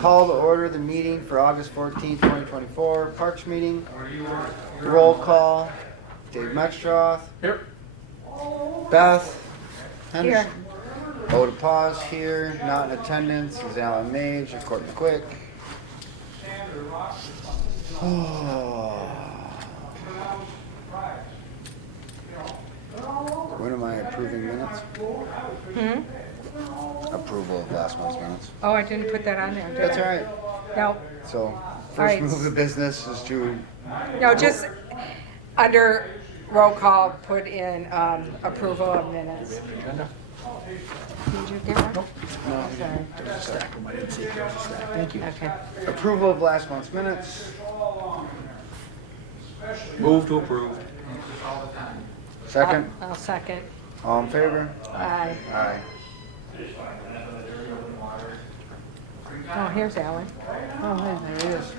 Call to order the meeting for August 14th, 2024, Parks meeting. Roll call. Dave Meckstroth. Here. Beth Henderson. Oda Paz here. Not in attendance is Alan Mage and Courtney Quick. When am I approving minutes? Approval of last month's minutes. Oh, I didn't put that on there, did That's I? all right. No, So, first right. move of business is to, no, just under roll call, put in approval of minutes. Did you get one? Nope. no, Sorry. Stack them. I didn't see it. There was a stack. Thank you. Okay. approval of last month's minutes. Move to approve. Second. I'll second. All in favor? Aye. Aye. Oh, here's Alan. Oh, man, there he is.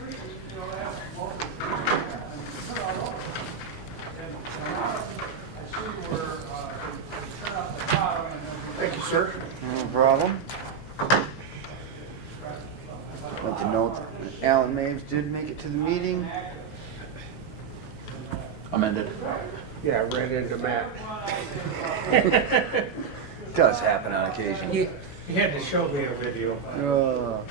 Thank you, sir. No problem. I'd like to note that Alan Maves did make it to the meeting. Amended. Yeah, I ran into Matt. Does happen on occasion. He had to show me a video.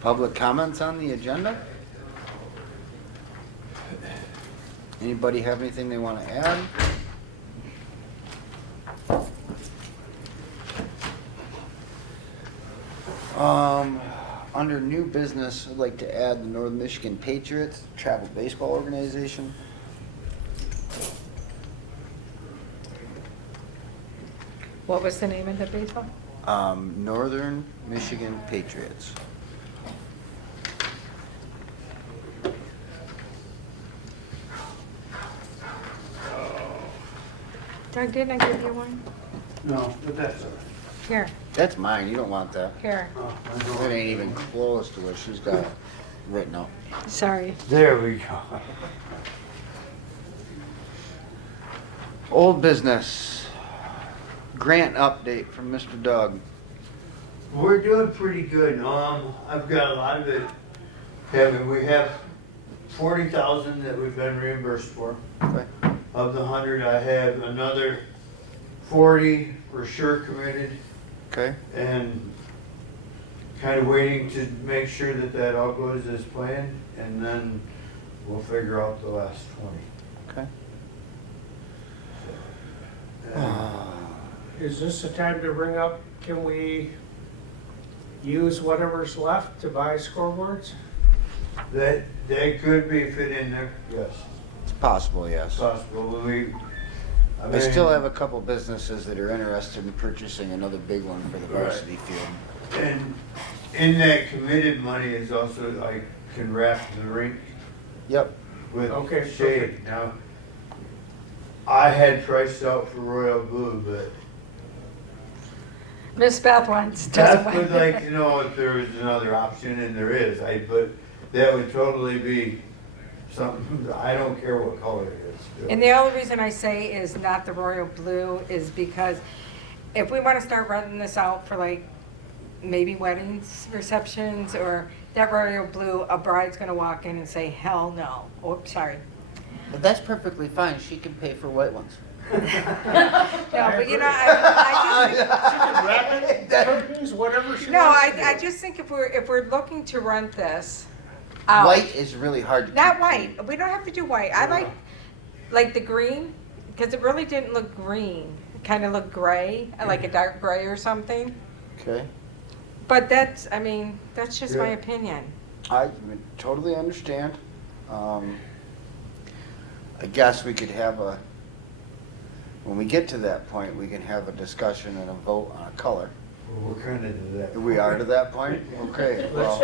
Public comments on the agenda? Anybody have anything they want to add? Under new business, I'd like to add the Northern Michigan Patriots Travel Baseball Organization. What was the name of the baseball? Northern Michigan Patriots. Doug, didn't I give you one? No, but that's all right. Here, That's mine, you don't want that. here. That ain't even close to what she's got written out. Sorry. There we go. Old business. Grant update from Mr. Doug. We're doing pretty good. I've got a lot of it. We have 40,000 that we've been reimbursed for. Okay. Of the 100, I have another 40 for sure committed, Okay. and kind of waiting to make sure that that all goes as planned, and then we'll figure out the last 20. Okay. Is this the time to bring up, can we use whatever's left to buy scoreboards? That could be fit in there. Yes, It's possible, yes. possible. I still have a couple businesses that are interested in purchasing another big one for the varsity field. And in that committed money is also, I can wrap the rink Yep. with Okay, shade. perfect. Now, I had priced out for royal blue, but Miss Beth wants, doesn't Beth want. would like to know if there was another option, and there is. But that would totally be something, I don't care what color it is. And the only reason I say is not the royal blue is because if we want to start renting this out for like maybe weddings, receptions, or that royal blue, a bride's gonna walk in and say, hell no. Oops, sorry. But that's perfectly fine. She can pay for white ones. No, but you know, I just, She can wrap it, curtains, whatever she no, wants to do. I just think if we're looking to rent this out. White is really hard to Not keep white, clean. we don't have to do white. I like the green, because it really didn't look green. It kind of looked gray, like a dark gray or something. Okay. But that's, I mean, that's just my Yeah. opinion. I totally understand. I guess we could have when we get to that point, we can have a discussion and a vote on a color. Well, we're kind of to that. We are to that point? Okay, well,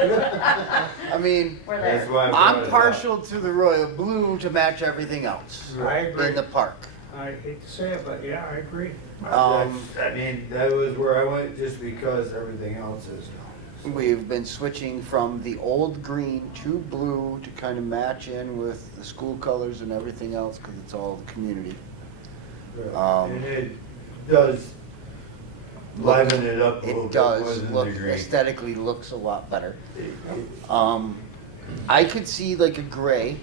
I mean, That's why I brought I'm it partial to the royal blue to match everything else I agree. in the park. I hate to say it, but yeah, I agree. up. I mean, that was where I went just because everything else is now. We've been switching from the old green to blue to kind of match in with the school colors and everything else because it's all the community. And it does liven it up a little It bit more does than look, the green. aesthetically looks a lot better. I could see like a gray.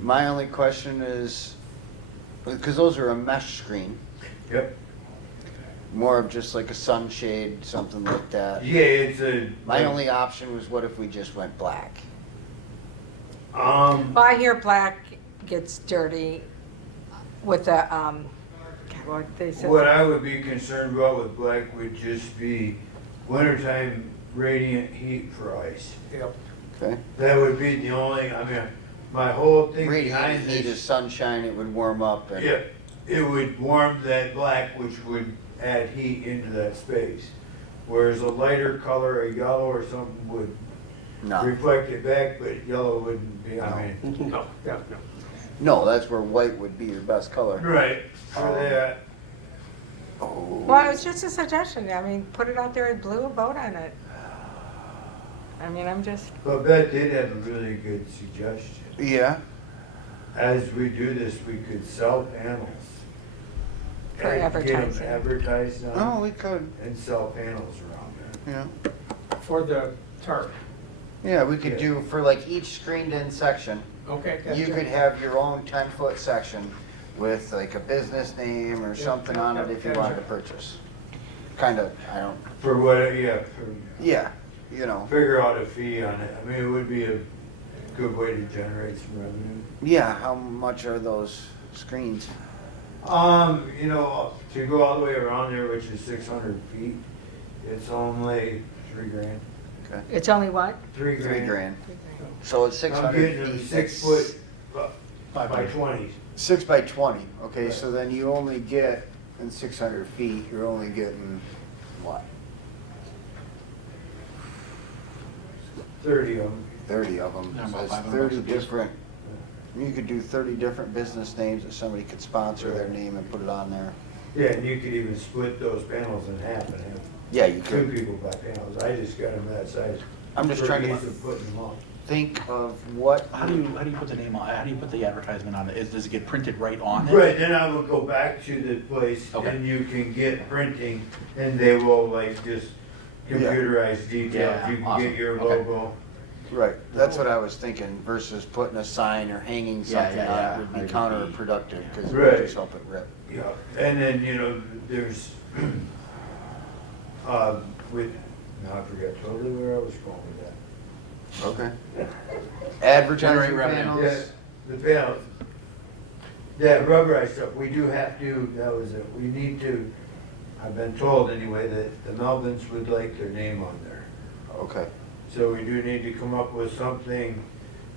My only question is, because those are a mesh screen, Yep. more of just like a sunshade, something like that. Yeah, it's a. My only option was what if we just went black? Well, I hear black gets dirty with the, God, what they said. What I would be concerned about with black would just be wintertime radiant heat for ice. Yep. Okay. That would be the only, I mean, my whole thing Radiant behind heat is this. sunshine, it would warm up and. Yeah, it would warm that black, which would add heat into that space. Whereas a lighter color, a yellow or something would No, reflect it back, but yellow wouldn't be, I mean. No, yeah, no. no, that's where white would be your best color. Right, for that. Oh. Well, it's just a suggestion. I mean, put it out there in blue, vote on it. I mean, I'm just, But Beth did have a really good suggestion. Yeah, As we do this, we could sell panels. For and get 'em advertising. advertised oh, on we could, and sell panels around there. yeah. For the tarp. Yeah, we could Yeah. do, for like each screened-in section, Okay, you gotcha. could have your own 10-foot section with like a business name or Yeah, something on it yeah, if you gotcha. wanted to purchase. Kind of, I don't, For what, yeah, yeah, you know, figure out a fee on it. I mean, it would be a good way to generate some revenue. yeah, how much are those screens? You know, to go all the way around there, which is 600 feet, it's only $3,000. Okay, it's only what? $3,000. $3,000. So it's I'm 600 getting them feet. 6 that's foot by 20. 6 by 20, okay, Right. so then you only get, in 600 feet, you're only getting, what, 30 of them. 30 of them? Yeah, So about it's 500 30 bucks a piece. different, you could do 30 different business names that somebody could sponsor their name and put it on there. Yeah, and you could even split those panels in half and have Yeah, you two could. people by panels. I just got them that size. I'm just for trying to ease of putting them up. think of what. How do you put the name on, how do you put the advertisement on it? Does it get printed right on it? Right, then I would go back to the place Okay. and you can get printing and they will like just computerized details. Yeah, You can awesome. get your Okay. logo. Right, that's what I was thinking versus putting a sign or hanging Yeah, something yeah, on yeah. it would be It would be- counterproductive because it Right. would just help it rip. Yeah, and then, you know, there's, with, now I forgot totally where I was going with that. Okay. Advertising Generate revenue. panels. Yeah, the panels. That rubberized stuff, we do have to, that was it, we need to, I've been told anyway, that the Melvins would like their name on there. Okay, So we do need to come up with something.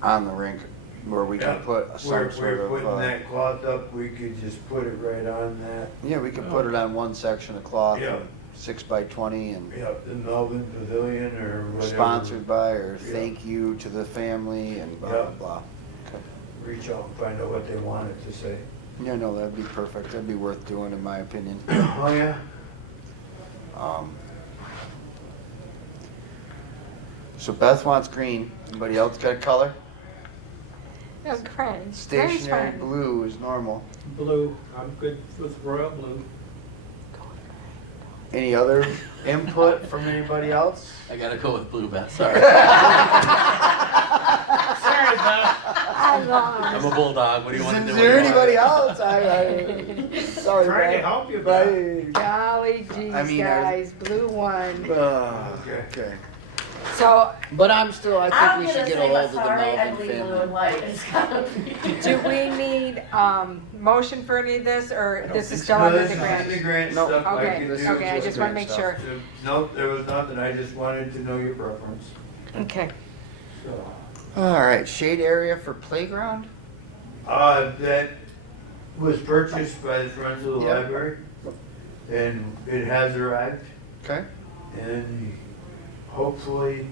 on the rink where we can Yeah, put Where some sort we're of, putting that cloth up, we could just put it right on that. yeah, we could put it on one section of cloth, Yeah. 6 by 20 and Yeah, the Melvin Pavilion or whatever. sponsored by or Yeah. thank you to the family and blah, blah, Yeah. blah. Okay. Reach out and find out what they want it to say. Yeah, no, that'd be perfect. That'd be worth doing in my opinion. Oh, yeah? So Beth wants green. Anybody else got a color? Oh, gray. Gray's Stationary fine. blue is normal. Blue, I'm good with royal blue. Any other input from anybody else? I gotta go with blue, Beth, sorry. Sorry, Beth. I lost. I'm a bulldog, what do you wanna do? Is there anybody else? Sorry, Trying to Beth. help you, Bye. Golly geez, I mean, guys, blue one. Okay. So, But I'm still, I I'm think we should gonna get a say, hold but of the sorry, I Melvin believe blue and family. white. It's gotta be. do we need, motion for any of this, or this is still No, under this the is grant? the grant No. stuff I Okay, could this do. is okay, I just wanna make sure. No, there was nothing, I just wanted to know your preference, Okay. so. All right, shade area for playground? That was purchased by the Friends of the Yeah. Library, and it has arrived, Okay. and hopefully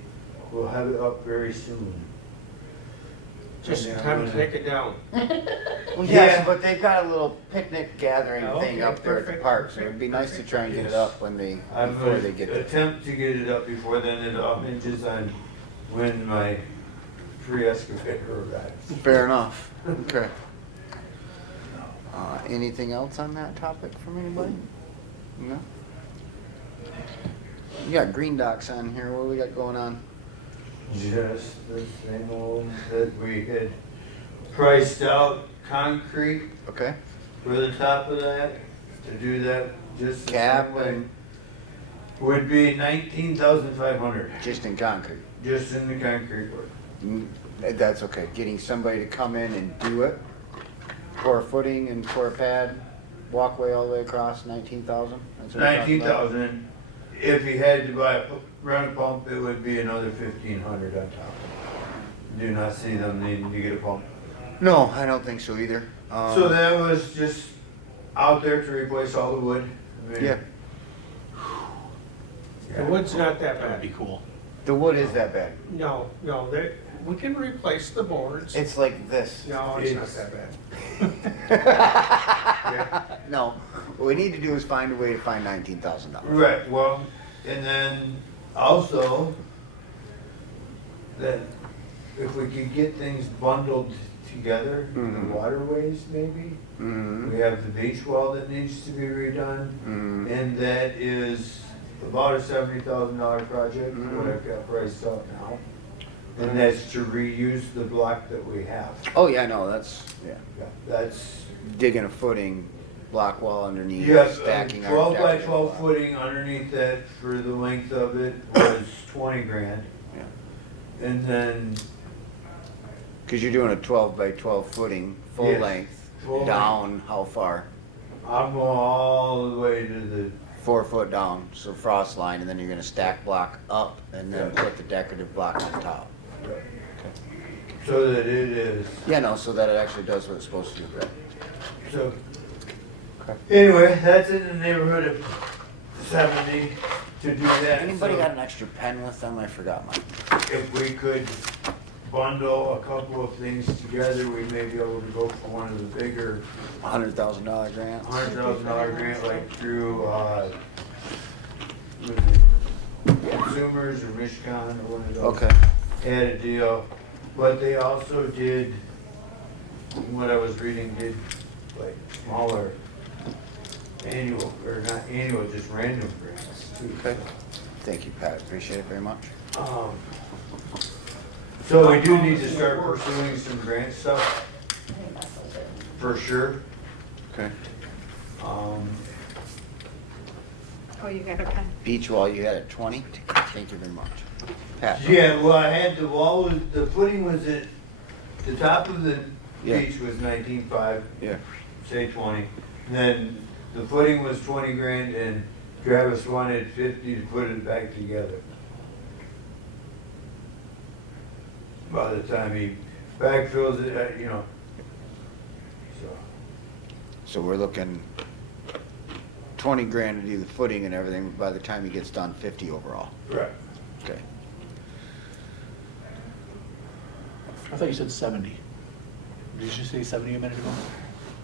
we'll have it up very soon. Just And time I'm to gonna- take it down. Well, Yeah. yes, but they've got a little picnic gathering Oh, thing okay, up there at the perfect, park, so perfect, it'd be nice to perfect. try and get it Yes. up when they, I'm before gonna they get there. attempt to get it up before then, it all hinges on when my free excavator arrives. Fair enough. Okay. Anything else on that topic from anybody? No? You got green docks on here, what do we got going on? Just the same old that we had priced out concrete Okay. for the top of that, to do that just the Cap same way. and Would be 19,500, just in concrete. just in the concrete work. That's okay, getting somebody to come in and do it, pour a footing and pour a pad, walkway all the way across, 19,000? 19,000, if you had to run a pump, it would be another 1,500 on top. Do not see them needing to get a pump. No, I don't think so either. So that was just out there to replace all the wood. I mean, Yeah, The wood's not that That would be bad. cool. the wood is that bad. No, we can replace the boards. It's like this. No, it's not It's- that bad. Yeah. No, what we need to do is find a way to find $19,000. Right, well, and then also, that if we could get things bundled together, Mhm. the waterways maybe. Mm-hmm. We have the beach wall that needs to be redone, Mm-hmm. and that is about a $70,000 project, Mhm. what I've got priced out now. And that's to reuse the block that we have. Oh, yeah, no, that's, yeah. Yeah, that's, Digging a footing, block wall underneath, you have stacking our 12 by decorative 12 block. footing underneath that for the length of it was 20 grand. Yeah. And then, Cause you're doing a 12 by 12 footing, full Yes, length, full down, how far? I'm going all the way to the, 4 foot down, so frost line, and then you're gonna stack block up, and then Yeah. put the decorative block on top. so that it is, Yeah, no, so that it actually does what it's supposed to do. so. Okay. Anyway, that's in the neighborhood of 70 to do that. Anybody So got an extra pen with them? I forgot mine. If we could bundle a couple of things together, we may be able to go for one of the bigger $100,000 grants. $100,000 grant, like through, was it Consumers or Mishcon or one of those. Okay. Had a deal, but they also did, what I was reading, did like smaller annual, or not annual, just random grants too. Okay. Thank you, Pat. Appreciate it very much. So we do need to start pursuing some grant stuff, for sure. Okay. Oh, you got a pen? Beach wall, you had at 20? Thank you very much. Pat? Yeah, well, I had the wall, the footing was at, the top of the Yeah. beach was 19.5, Yeah. say 20. Then the footing was 20 grand and Travis wanted 50 to put it back together. By the time he backfills it, so. So we're looking 20 grand to do the footing and everything. By the time he gets done, 50 overall. Right. Okay. I thought you said 70. Did you say 70 a minute ago?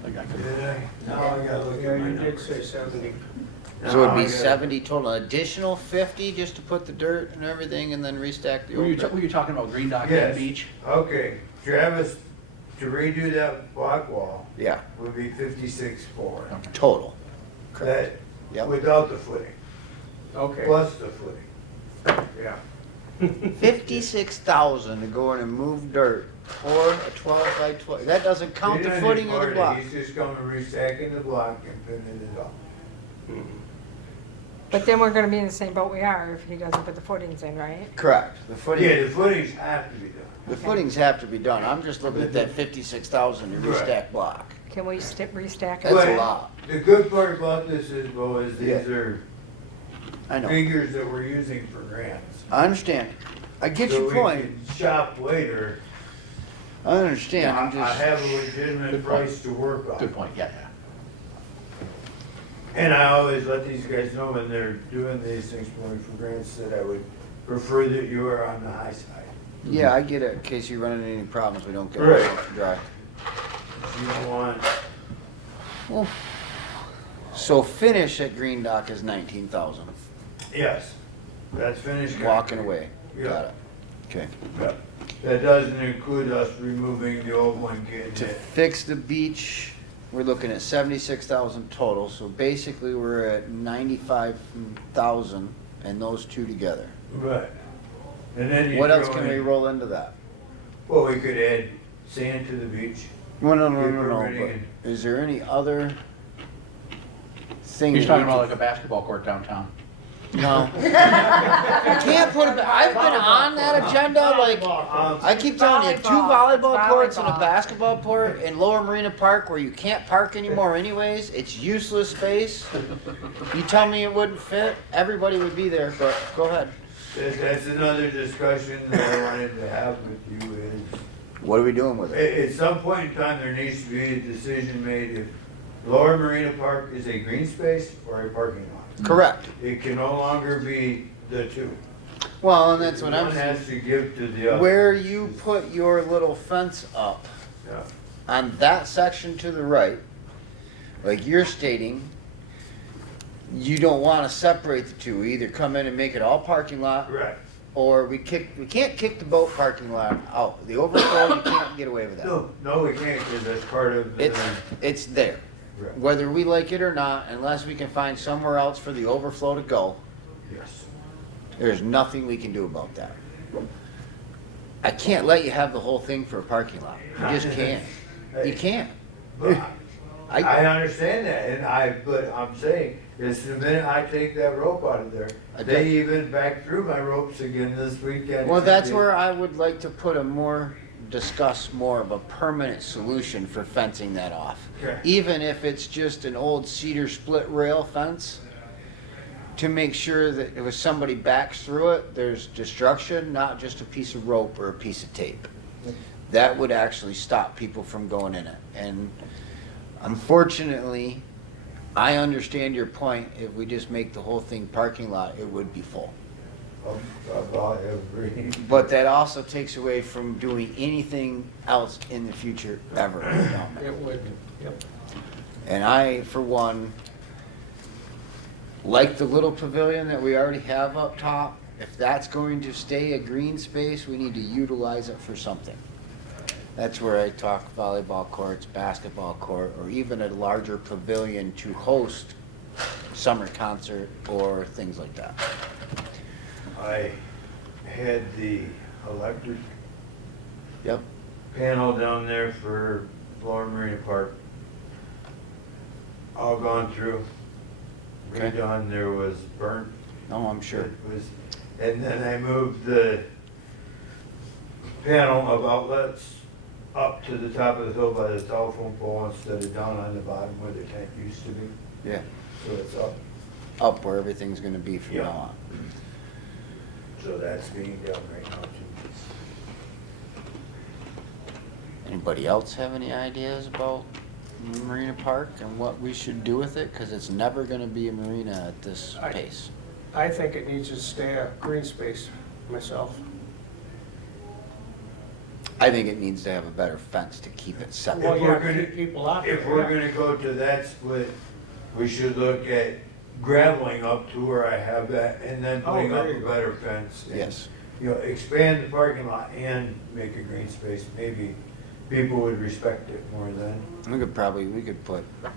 Like I could. Did I? No, I gotta look Yeah, at my you did numbers. say 70. So it'd No, I be gotta- 70 total, additional 50 just to put the dirt and everything and then restack the Were you, old were you talking about Green Dock Yes. and Beach? Okay, Travis, to redo that block wall Yeah, would be 56.4. total. That, Yep. without the footing, Okay, plus the footing. yeah. 56,000 to go in and move dirt or a 12 by 12. That doesn't count He the doesn't footing or part the it, block. He's just coming restacking the block and pinning it up. But then we're gonna be in the same boat we are if he doesn't put the footings in, right? Correct. The footing. Yeah, the footings have to be done. The footings have to be done. I'm just looking at that 56,000 to Right. restack block. Can we restack That's it? a lot. The good part about this is, Bo, is these Yeah. are I know. figures that we're using for grants. I understand. I get So your we point. can shop later. I understand. I'm I just. have a legitimate Good point. price to work on. Good point, yeah. And I always let these guys know when they're doing these things for me for grants that I would prefer that you are on the high side. Yeah, I get it. In case you run into any problems, we don't get Right. ourselves to dry. You don't want, So finish at Green Dock is 19,000. yes, that's finished. Walking away. Yeah. Got it. Okay. Yeah. That doesn't include us removing the old one, getting To it. fix the beach, we're looking at 76,000 total. So basically, we're at 95,000 and those two together. Right. And then you What else throw can we in- roll into that? Well, we could add sand to the beach. No, no, You're permitting but is there any other thing? He's that we talking about could- like a basketball court downtown. No. You can't put a, I've been on that agenda, like, I keep telling you, 2 volleyball Volleyball. courts and a basketball court in Lower Marina Park where you can't park anymore anyways, it's useless space. You tell me it wouldn't fit, everybody would be there, but go ahead. That's another discussion that I wanted to have with you is, What are we doing with it? at some point in time, there needs to be a decision made if Lower Marina Park is a green space or a parking lot. Correct. It can no longer be the two. Well, and that's what I'm One saying. has to give to the other. Where you put your little fence up Yeah. on that section to the right, like you're stating, you don't want to separate the two. Either come in and make it all parking lot, Right. or we can't kick the boat parking lot out. The overflow, you can't get away with that. No, we can't, because that's part of the. It's there. Right. Whether we like it or not, unless we can find somewhere else for the overflow to go, Yes. there's nothing we can do about that. I can't let you have the whole thing for a parking lot. You just can't. You can't. But I I, understand that, but I'm saying, is the minute I take that rope out of there, I they bet- even back through my ropes again this weekend. well, that's where I would like to discuss more of a permanent solution for fencing that off. Okay. Even if it's just an old cedar split rail fence, to make sure that if somebody backs through it, there's destruction, not just a piece of rope or a piece of tape. That would actually stop people from going in it. And unfortunately, I understand your point. If we just make the whole thing parking lot, it would be full. About every. But that also takes away from doing anything else in the future ever down there. It would, yep. And I, for one, like the little pavilion that we already have up top. If that's going to stay a green space, we need to utilize it for something. That's where I talk volleyball courts, basketball court, or even a larger pavilion to host summer concert or things like that. I had the electric Yep. panel down there for Lower Marina Park. All gone through. Okay. Redone, there was burnt. No, I'm sure. It was, and then I moved the panel of outlets up to the top of the hill by the telephone pole instead of down on the bottom where the tank used to be. Yeah. So it's up, Up where everything's gonna be from Yeah. now on. so that's being done right now too. Anybody else have any ideas about Marina Park and what we should do with it? Cause it's never gonna be a marina at this pace. I think it needs to stay a green space myself. I think it needs to have a better fence to keep it Well, separate. If yeah, we're gonna- keep people out there. If we're yeah. gonna go to that split, we should look at graveling up to where I have that and then Oh, putting up there a you go. better fence. and, Yes. You know, expand the parking lot and make a green space, maybe people would respect it more then. We could put a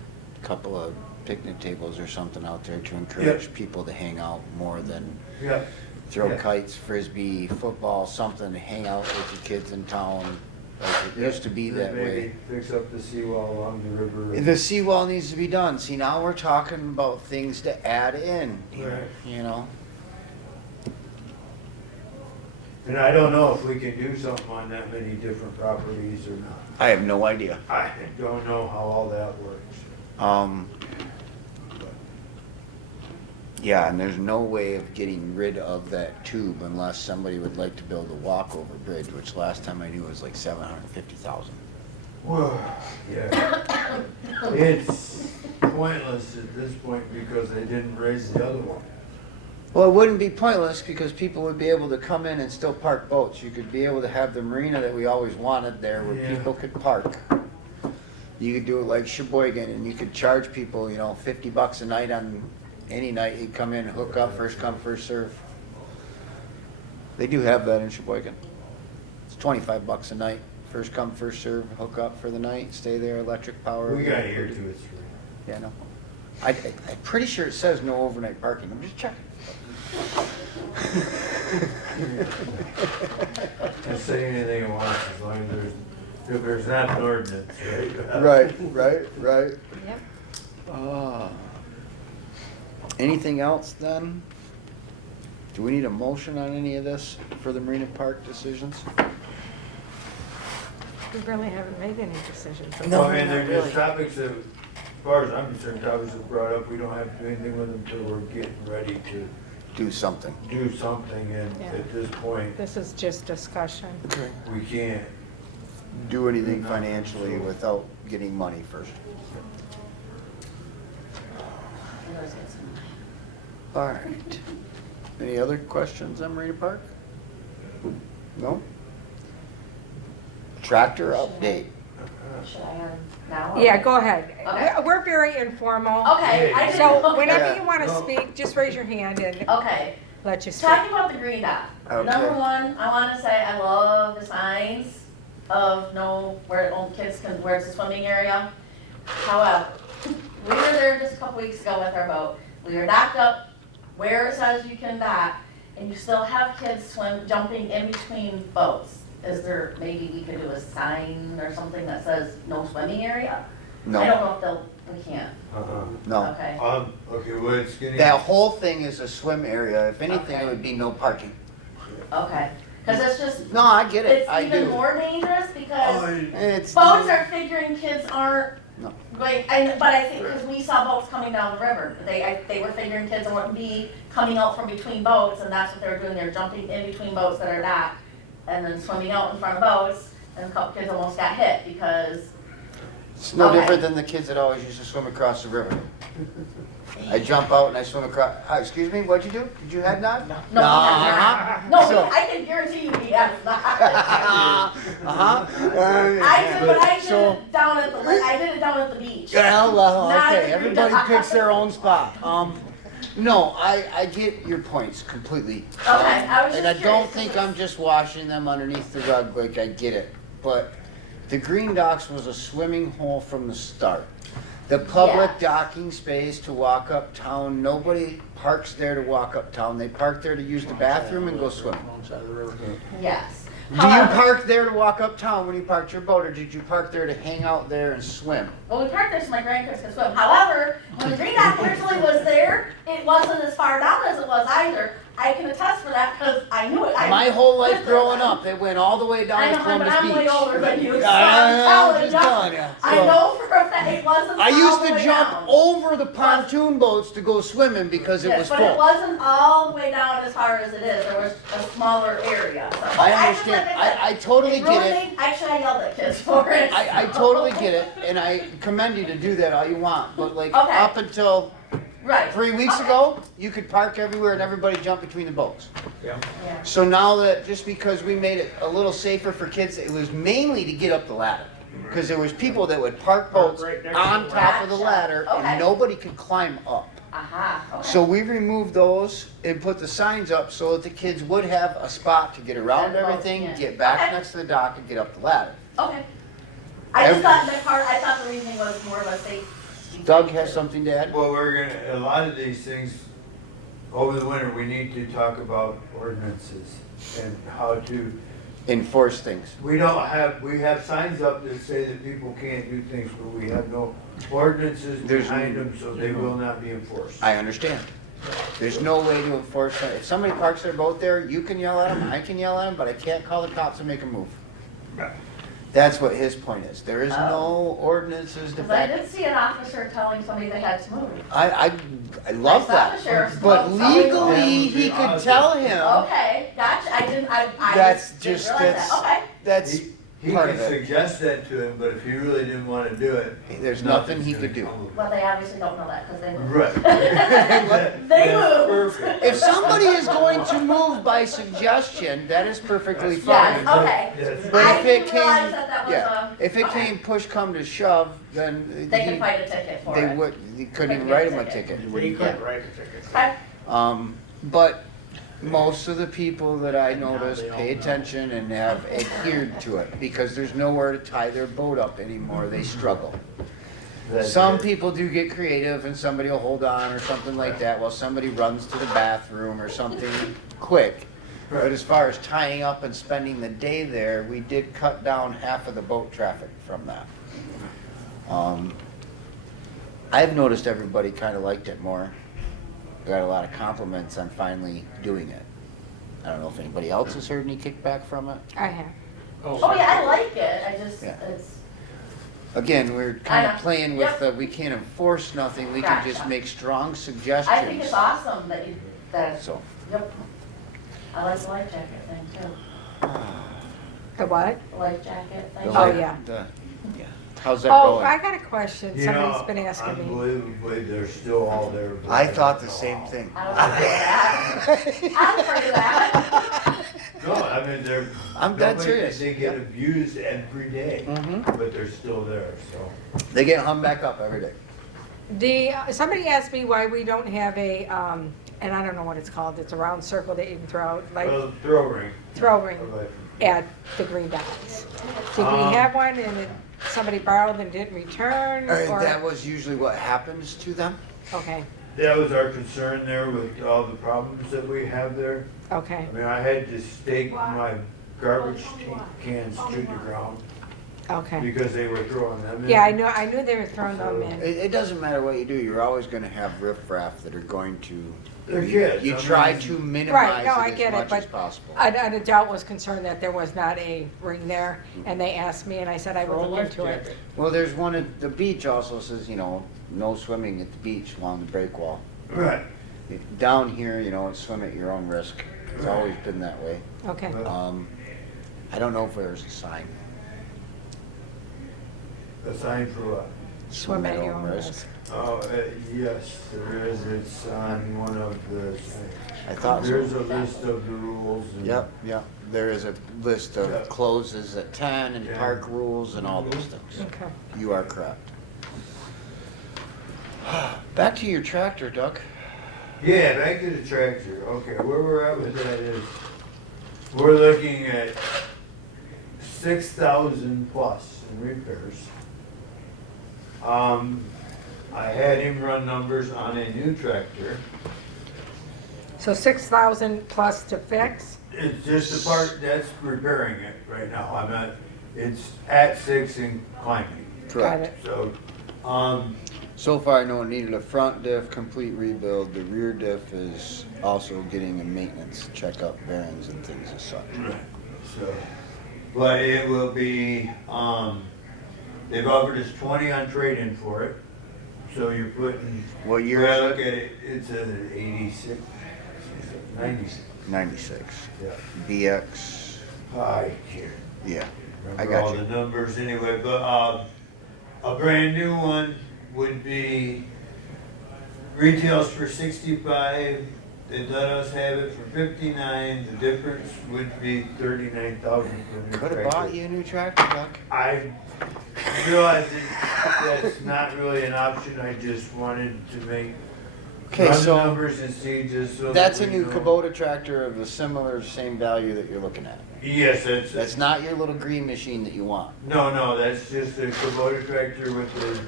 couple of picnic tables or something out there to encourage people to hang out more than Yeah. throw Yeah. kites, frisbee, football, something to hang out with the kids in town. Like it used to be that Maybe way. fix up the seawall along the river. The seawall needs to be done. See, now we're talking about things to add in, Right. you know? And I don't know if we can do something on that many different properties or not. I have no idea. I don't know how all that works. Yeah, and there's no way of getting rid of that tube unless somebody would like to build a walkover bridge, which last time I knew was like $750,000. Well, yeah. It's pointless at this point because they didn't raise the other one. Well, it wouldn't be pointless because people would be able to come in and still park boats. You could be able to have the marina that we always wanted there where Yeah. people could park. You could do it like Sheboygan and you could charge people, $50 a night on any night. You'd come in, hook up, first come, first serve. They do have that in Sheboygan. It's $25 a night. First come, first serve, hook up for the night, stay there, electric power. We got here too, it's free. Yeah, no. I'm pretty sure it says no overnight parking. I'm just checking. Can say anything you want as long as if there's not an ordinance, right? Right. Yep. Anything else then? Do we need a motion on any of this for the Marina Park decisions? We really haven't made any decisions. No, Well, I mean, not they're really. just topics that, as far as I'm concerned, topics that brought up, we don't have to do anything with them until we're getting ready to Do something. do something, and Yeah. at this point, This is just discussion. we can't. Do anything financially without getting money first. All right. Any other questions on Marina Park? No? Tractor update. Should I have now? Yeah, go ahead. Okay. We're very informal. Okay, I didn't So know. whenever Yeah. you want to No. speak, just raise your hand and Okay, let you speak. talking about the green dot. Okay. Number one, I wanna say I love the signs of where old kids can, where it's a swimming area. However, we were there just a couple weeks ago with our boat. We were docked up where it says you can dock, and you still have kids jumping in between boats. Is there, maybe we could do a sign or something that says no swimming area? I No, don't know if we can't, no. okay. Okay, well, it's getting. That whole thing is a swim area. If anything, it Okay. would be no parking. Okay, because it's just, No, I get it. it's I even do. more dangerous because It's. boats are figuring kids aren't, No. like, but I think, because we saw boats coming down the river, they were figuring kids wouldn't be coming out from between boats, and that's what they were doing, they were jumping in between boats that are docked, and then swimming out in front of boats, and a couple kids almost got hit because, It's no Okay. different than the kids that always used to swim across the river. I jump out and I swim across. Excuse me, what'd you do? Did you head nod? no, Uh-huh. no, So- I can guarantee you he has not. Uh-huh. I did, but I did So- it down at the, I did it down at the beach. Yeah, well, Not okay, every everybody dog. picks their own spot. No, I get your points completely. Okay, I was And just I don't curious, think 'cause I'm just washing them underneath the rug, like, I get it. But the green docks was a swimming hole from the start. The public Yeah. docking space to walk uptown, nobody parks there to walk uptown. They park there to use the bathroom and go swim. Wrong side of the river. Yes. Do you park there to walk uptown when you parked your boat, or did you park there to hang out there and swim? Well, we parked there so my grandkids could swim. However, when the green dot originally was there, it wasn't as far down as it was either. I can attest for that because I knew it. I My whole life lived there. growing up, it went all the way down I to know, but Columbus I'm way Beach. older than you, so I I'm know, telling just you. telling you. I So- know for a fact it wasn't I all used the to way jump down. over the pontoon boats to go swimming because it Yes, was but it full. wasn't all the way down as far as it is. There was a smaller area. So, I just understand. like said, I totally it get really it. made- Actually, I yelled at kids for it. I totally get it, and I commend you to do that all you want. But like Okay. up until Right. 3 weeks Okay. ago, you could park everywhere and everybody jump between the boats. Yeah. So now that just because we made it a little safer for kids, it was mainly to get up the ladder. Because there was people that would park boats right next to on the top of the Gotcha. ladder Okay. and nobody could climb up. Aha. Okay. So we removed those and put the signs up so that the kids would have a spot to get around And both, everything, yeah. get back Okay. next to the dock and get up the ladder. Okay. I just thought that part, I thought the reasoning was more of a safety. Doug has something to add? Well, a lot of these things, over the winter, we need to talk about ordinances and how to, Enforce things. we have signs up that say that people can't do things, but we have no ordinances There's- behind them, so they will not be enforced. I understand. There's no way to enforce that. If somebody parks their boat there, you can yell at them, I can yell at them, but I can't call the cops and make them move. That's what his point is. There is no ordinances to Because I back. did see an officer telling somebody they had to move. I love I saw that. the sheriff's But boat telling legally, them. he could tell him. Okay, gotcha, I didn't, I That's didn't just, realize that's, that. Okay, that's He part can of it. suggest that to him, but if he really didn't want to do it. There's nothing he nothing's could do. gonna come of it. well, they obviously don't know that because they moved. Right. They That's moved. perfect. If somebody is going to move by suggestion, that is perfectly Yes, fine. okay. Yes. But I if it didn't came, realize that was yeah, if it okay. came push come to shove, then They can fight a ticket for they it. would, you couldn't even Couldn't write get a him a ticket. He couldn't write a ticket. Okay, But most of the people that I notice pay attention and have adhered to it because there's nowhere to tie their boat up anymore. They struggle. Some people do get creative and somebody will hold on or something like that while somebody runs to the bathroom or something quick. But as far as tying up and spending the day there, we did cut down half of the boat traffic from that. I've noticed everybody kind of liked it more. Got a lot of compliments on finally doing it. I don't know if anybody else has heard any kickback from it. I have. Oh, yeah, I like it, I just, Yeah. it's, Again, we're kind I of know. playing with Yep. the, we can't enforce nothing, we can just Gotcha. make strong suggestions. I think it's awesome that you, that, So, yep. I like the life jacket thing too, The what? the life jacket thing. Oh, yeah. Yeah. How's that Oh, going? I got a question. You Somebody's know, been asking me. unbelievably, they're still all there. I thought the same thing. I was afraid of that. I'm afraid of that. No, I mean, they're. I'm dead nobody- serious. They get abused every day, Mhm. but they're still there, so. They get hung back up every day. Somebody asked me why we don't have a, and I don't know what it's called, it's a round circle that you can throw out, like Well, throw ring. throw ring But, at the green dots. Did we have one and then somebody borrowed and didn't return, or? That was usually what happens to them. Okay, That was our concern there with all the problems that we have there. okay, I mean, I had to stake my garbage cans to the ground okay. because they were throwing them in. Yeah, I knew they were throwing them in. It doesn't matter what you do, you're always gonna have riffraff that are going to. They're kids. You I try mean- to Right, minimize no, I it get as it, much but as possible. An adult was concerned that there was not a ring there, and they asked me, and I said I would look into it. Well, there's one at the beach also says, no swimming at the beach along the break wall. Right. Down here, it's swim at your own risk. It's always been that way. Okay, I don't know if there's a sign. A sign for what? swim at your own risk. Oh, yes, there is. It's on one of the, I thought there's so. a list of the rules. and- Yep. There is a list Yeah. of closes at 10 and Yeah. park rules and all those things. Okay. You are correct. Back to your tractor, Doug. Yeah, back to the tractor. Okay, where we're at with that is, we're looking at 6,000 plus in repairs. I had him run numbers on a new tractor. So 6,000 plus to fix? It's just the part that's repairing it right now. It's at 6 and climbing. Got it. So, So far, I know it needed a front diff, complete rebuild. The rear diff is also getting a maintenance checkup, bearings and things as such. so, but it will be, they've offered us 20 on trade-in for it. So you're putting, What year when I is look it? at it, it's an 86, 96. 96. Yeah. BX. I can't Yeah. I remember got all you. the numbers anyway, but, a brand new one would be, retails for 65, they let us have it for 59, the difference would be 39,000 for a new Could have tractor. bought you a new tractor, Doug. I realize that's not really an option, I just wanted to Okay, run the so numbers and see just so. that's a that we new know. Kubota tractor of the similar, same value that you're looking at. Yes, That's not your little green machine that you want. no, that's just a Kubota tractor with the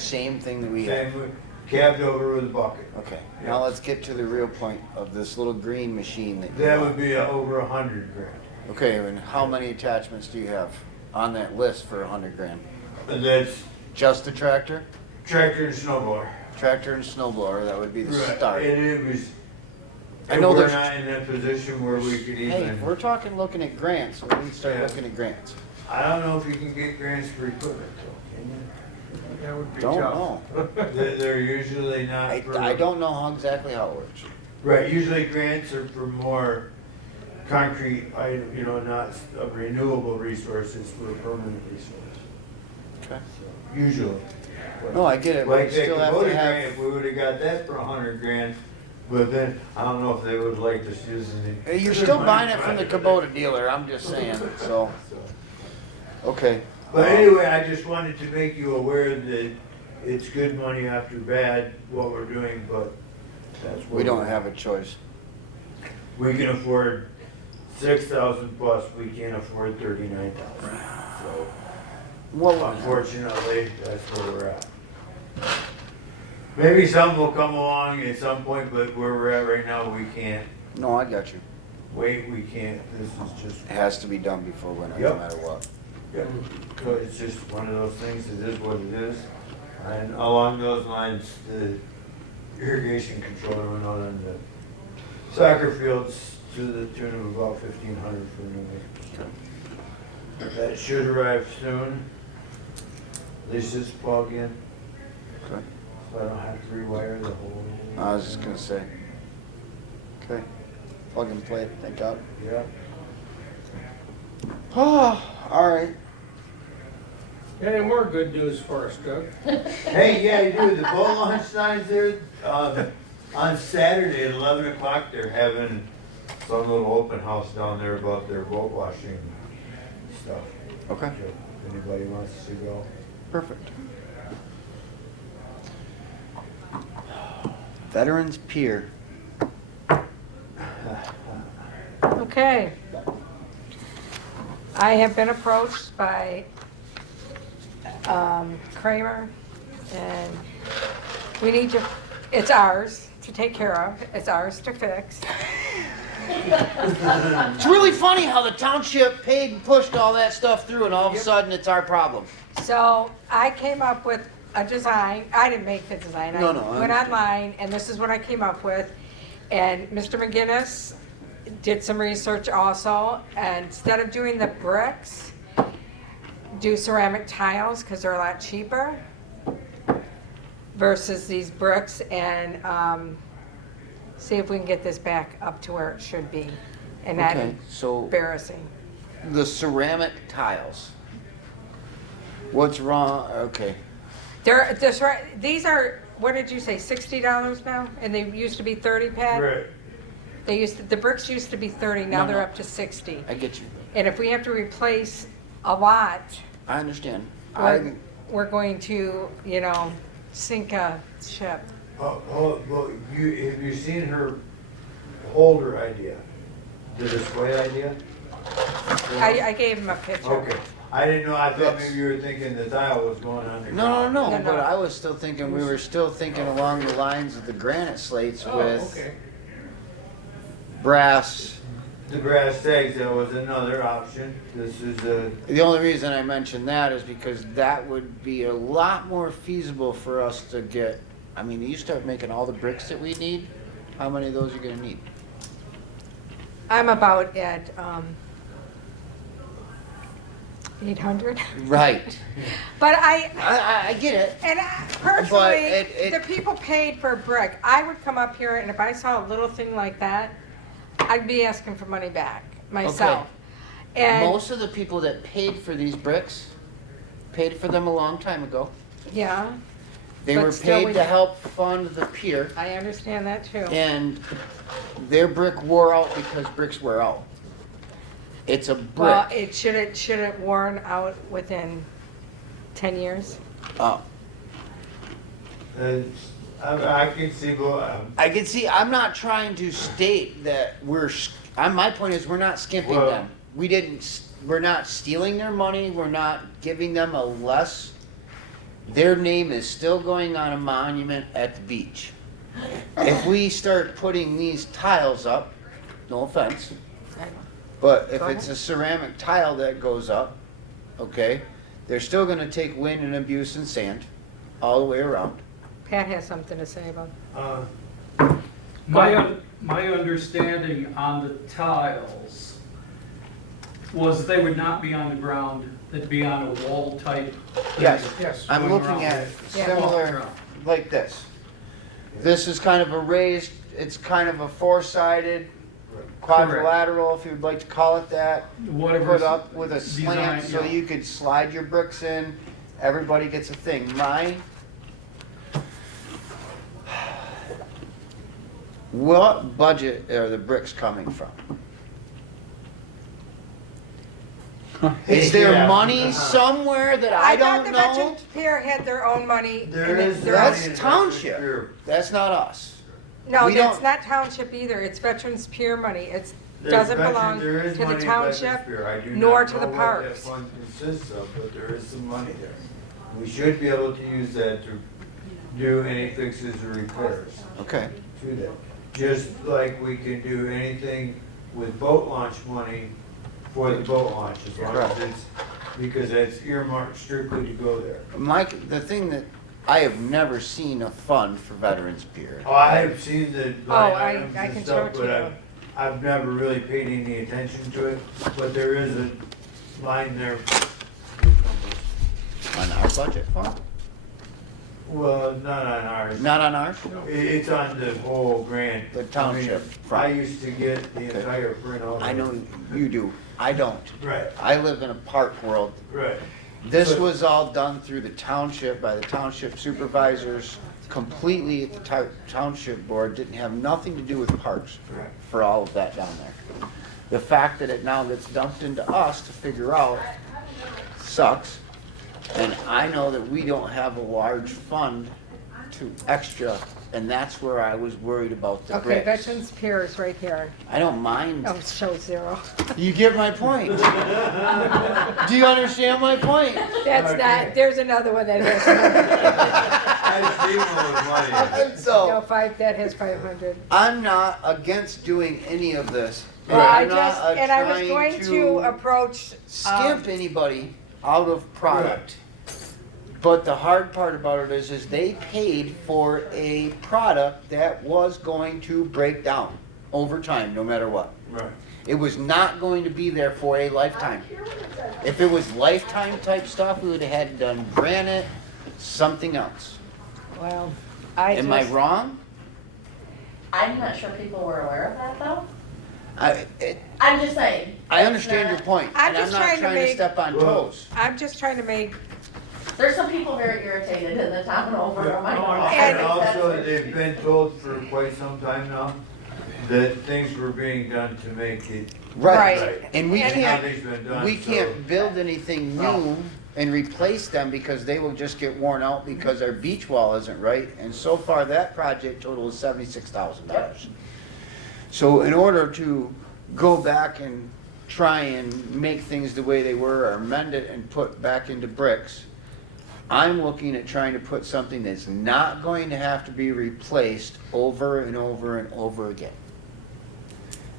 Same thing that we have. same, cabbed over with a bucket. Okay, now let's get to the real point of this little green machine that you That want. would be over 100 grand. Okay, and how many attachments do you have on that list for 100 grand? And that's Just the tractor? tractor and snowblower. Tractor and snowblower, that would be the start. And it was, I know we're there's- not in that position where we could Hey, even, if we're talking looking at grants, we need to start Yeah. looking at grants. I don't know if you can get grants for equipment though, can That would be Don't tough. know. you? They're usually not for. I don't know how exactly how it works. Right, usually grants are for more concrete item, not a renewable resource, it's for a permanent resource. Okay. Usually. No, I get it, but Like you that still have Kubota to grant, have. if we would've got that for 100 grand, but then, I don't know if they would've liked us using it. Hey, you're still buying it from the Kubota dealer, I'm just saying, so, okay. But anyway, I just wanted to make you aware that it's good money after bad, what we're doing, but that's what. We don't have a choice. We can afford 6,000 plus, we can't afford 39,000. So Well, unfortunately, that's where we're at. Maybe some will come along at some point, but where we're at right now, we can't No, I got you. wait, we can't, this is just, It has to be done before winter, no Yep. matter what. yeah. So it's just one of those things, it is what it is. And along those lines, the irrigation controller went out on the soccer fields to the tune of about 1,500 for new. That should arrive soon. At least it's plugged in, Okay. so I don't have to rewire the whole. I was just gonna say. Okay. Plug and play, thank God. Yeah. Oh, all right. Any more good news for us, Doug? Hey, yeah, you do. The boat launch signs there, on Saturday at 11 o'clock, they're having some little open house down there about their boat washing stuff. Okay. So if anybody wants to go. Perfect. Veterans Pier. Okay. I have been approached by Kramer, and we need to, it's ours to take care of, it's ours to fix. It's really funny how the township paid and pushed all that stuff through, and all of a sudden it's our problem. So I came up with a design, I didn't make the design. No, I no, I went understand. online, and this is what I came up with. And Mr. McGinnis did some research also, and instead of doing the bricks, do ceramic tiles, because they're a lot cheaper versus these bricks, and see if we can get this back up to where it should be and not Okay, so embarrassing. the ceramic tiles. What's wrong? Okay. These are, what did you say, $60 now? And they used to be 30, Pat? Right. The bricks used to be 30, now No, they're no. up to 60. I get you. And if we have to replace a lot, I understand. we're going to, sink a ship. Well, have you seen her holder idea? The display idea? I gave him a picture. Okay. I didn't know, I thought Yes. maybe you were thinking the tile was going on the No, no, ground. no, No, no. but I was still thinking, we were still thinking along the lines of the granite slates Oh, with okay. brass. The brass tags, that was another option. This is a, The only reason I mentioned that is because that would be a lot more feasible for us to get. I mean, you start making all the bricks that we need, how many of those are you gonna need? I'm about at 800. Right. But I get it. And personally, it- the people paid for a brick. I would come up here, and if I saw a little thing like that, I'd be asking for money back myself. And Most of the people that paid for these bricks paid for them a long time ago. yeah, They But were still paid we- to help fund the pier, I understand that too. and their brick wore out because bricks wear out. It's a Well, brick. it should have worn out within 10 years. Oh. I can see, but, I can see, I'm not trying to state that my point is, we're not skimping Well- them. We're not stealing their money, we're not giving them a less. Their name is still going on a monument at the beach. If we start putting these tiles up, no offense, but if Go it's ahead. a ceramic tile that goes up, okay, they're still gonna take wind and abuse and sand all the way around. Pat has something to say about My understanding on the tiles was they would not be on the ground, they'd be on a wall type. Yes. Yes. I'm Going looking around at it. Yeah. similar, like this. This is kind of a raised, it's kind of a four-sided quadrilateral, if you'd like to call it that. Whatever. Put up with a slant design, so yeah. you could slide your bricks in. Everybody gets a thing. What budget are the bricks coming from? Is there Yeah. money somewhere that I thought don't the know? Veterans Pier had their own money. there and is. their- That's money in township. Pier. That's not us. No, we that's don't- not township either. It's Veterans Pier money. It There's doesn't veteran- belong there is to the money in township Veterans Pier. I do nor not to know the what parks. that fund consists of, but there is some money there. We should be able to use that to do any fixes or repairs Okay. to that. Just like we can do anything with boat launch money for the boat launch, as long as it's, because that's earmarked strictly to go there. Mike, the thing that, I have never seen a fund for Veterans Pier. Oh, I've seen the line I items can and show stuff, it to but you. I've never really paid any attention to it, but there is a line there. On our budget fund? Well, not on ours. Not on ours? It's on the whole grant. The township I mean, front. I used to get the Okay. entire print of it. I know you do. I don't. Right, I live in a park world. right. This So- was all done through the township, by the township supervisors, completely at the township board, didn't have nothing to do with parks Right. for all of that down there. The fact that it now gets dumped into us to figure out sucks. And I know that we don't have a large fund to extra, and that's where I was worried about the Okay, bricks. Veterans Pier is right here. I don't mind. Oh, it shows 0. You get my point. Do you understand my point? That's Okay. not, there's another one that has, I've seen one with money. no, 5, that has 500. I'm not against doing any of this. Well, I I'm not, just, and I was trying going to approach, skimp anybody out of product. But the hard part about it is they paid for a product that was going to break down over time, no matter what. Right. It was not going to be there for a lifetime. If it was lifetime type stuff, we would have had done granite, something else. well, I Am I just, wrong? I'm not sure people were aware of that though. I I'm just saying. I it's understand your not- point, I'm and I'm just not trying to trying to make- step on Well- toes. I'm just trying to make, There's some people very irritated in the town over them. I know And that. also, they've been told for quite some time now that things were being done to make it. Right. And we And can't, nothing's been done, we so- can't build anything new and replace them because they will just get worn out because our beach wall isn't right. And so far, that project total is $76,000. So in order to go back and try and make things the way they were, or amend it and put back into bricks, I'm looking at trying to put something that's not going to have to be replaced over and over and over again.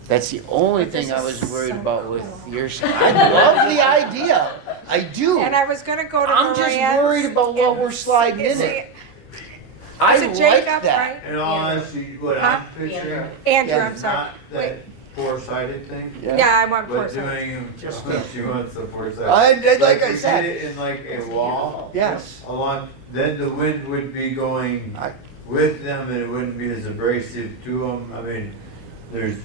That's the only But this thing I is was worried so about with cool. yours. I love the idea. I do. and I was gonna go to I'm just Moran's worried about what and we're sliding in see- it. I Is it like Jacob, that. right? In all honesty, what Huh? I'm picturing Andrew, Yeah, I'm is sorry. not Wait, that four-sided thing, yeah, I want but 4. doing them, just she wants the four-sided. Like I we said. did it in like a wall Yes. along, then the wind would be going I- with them and it wouldn't be as abrasive to them. I mean, there's,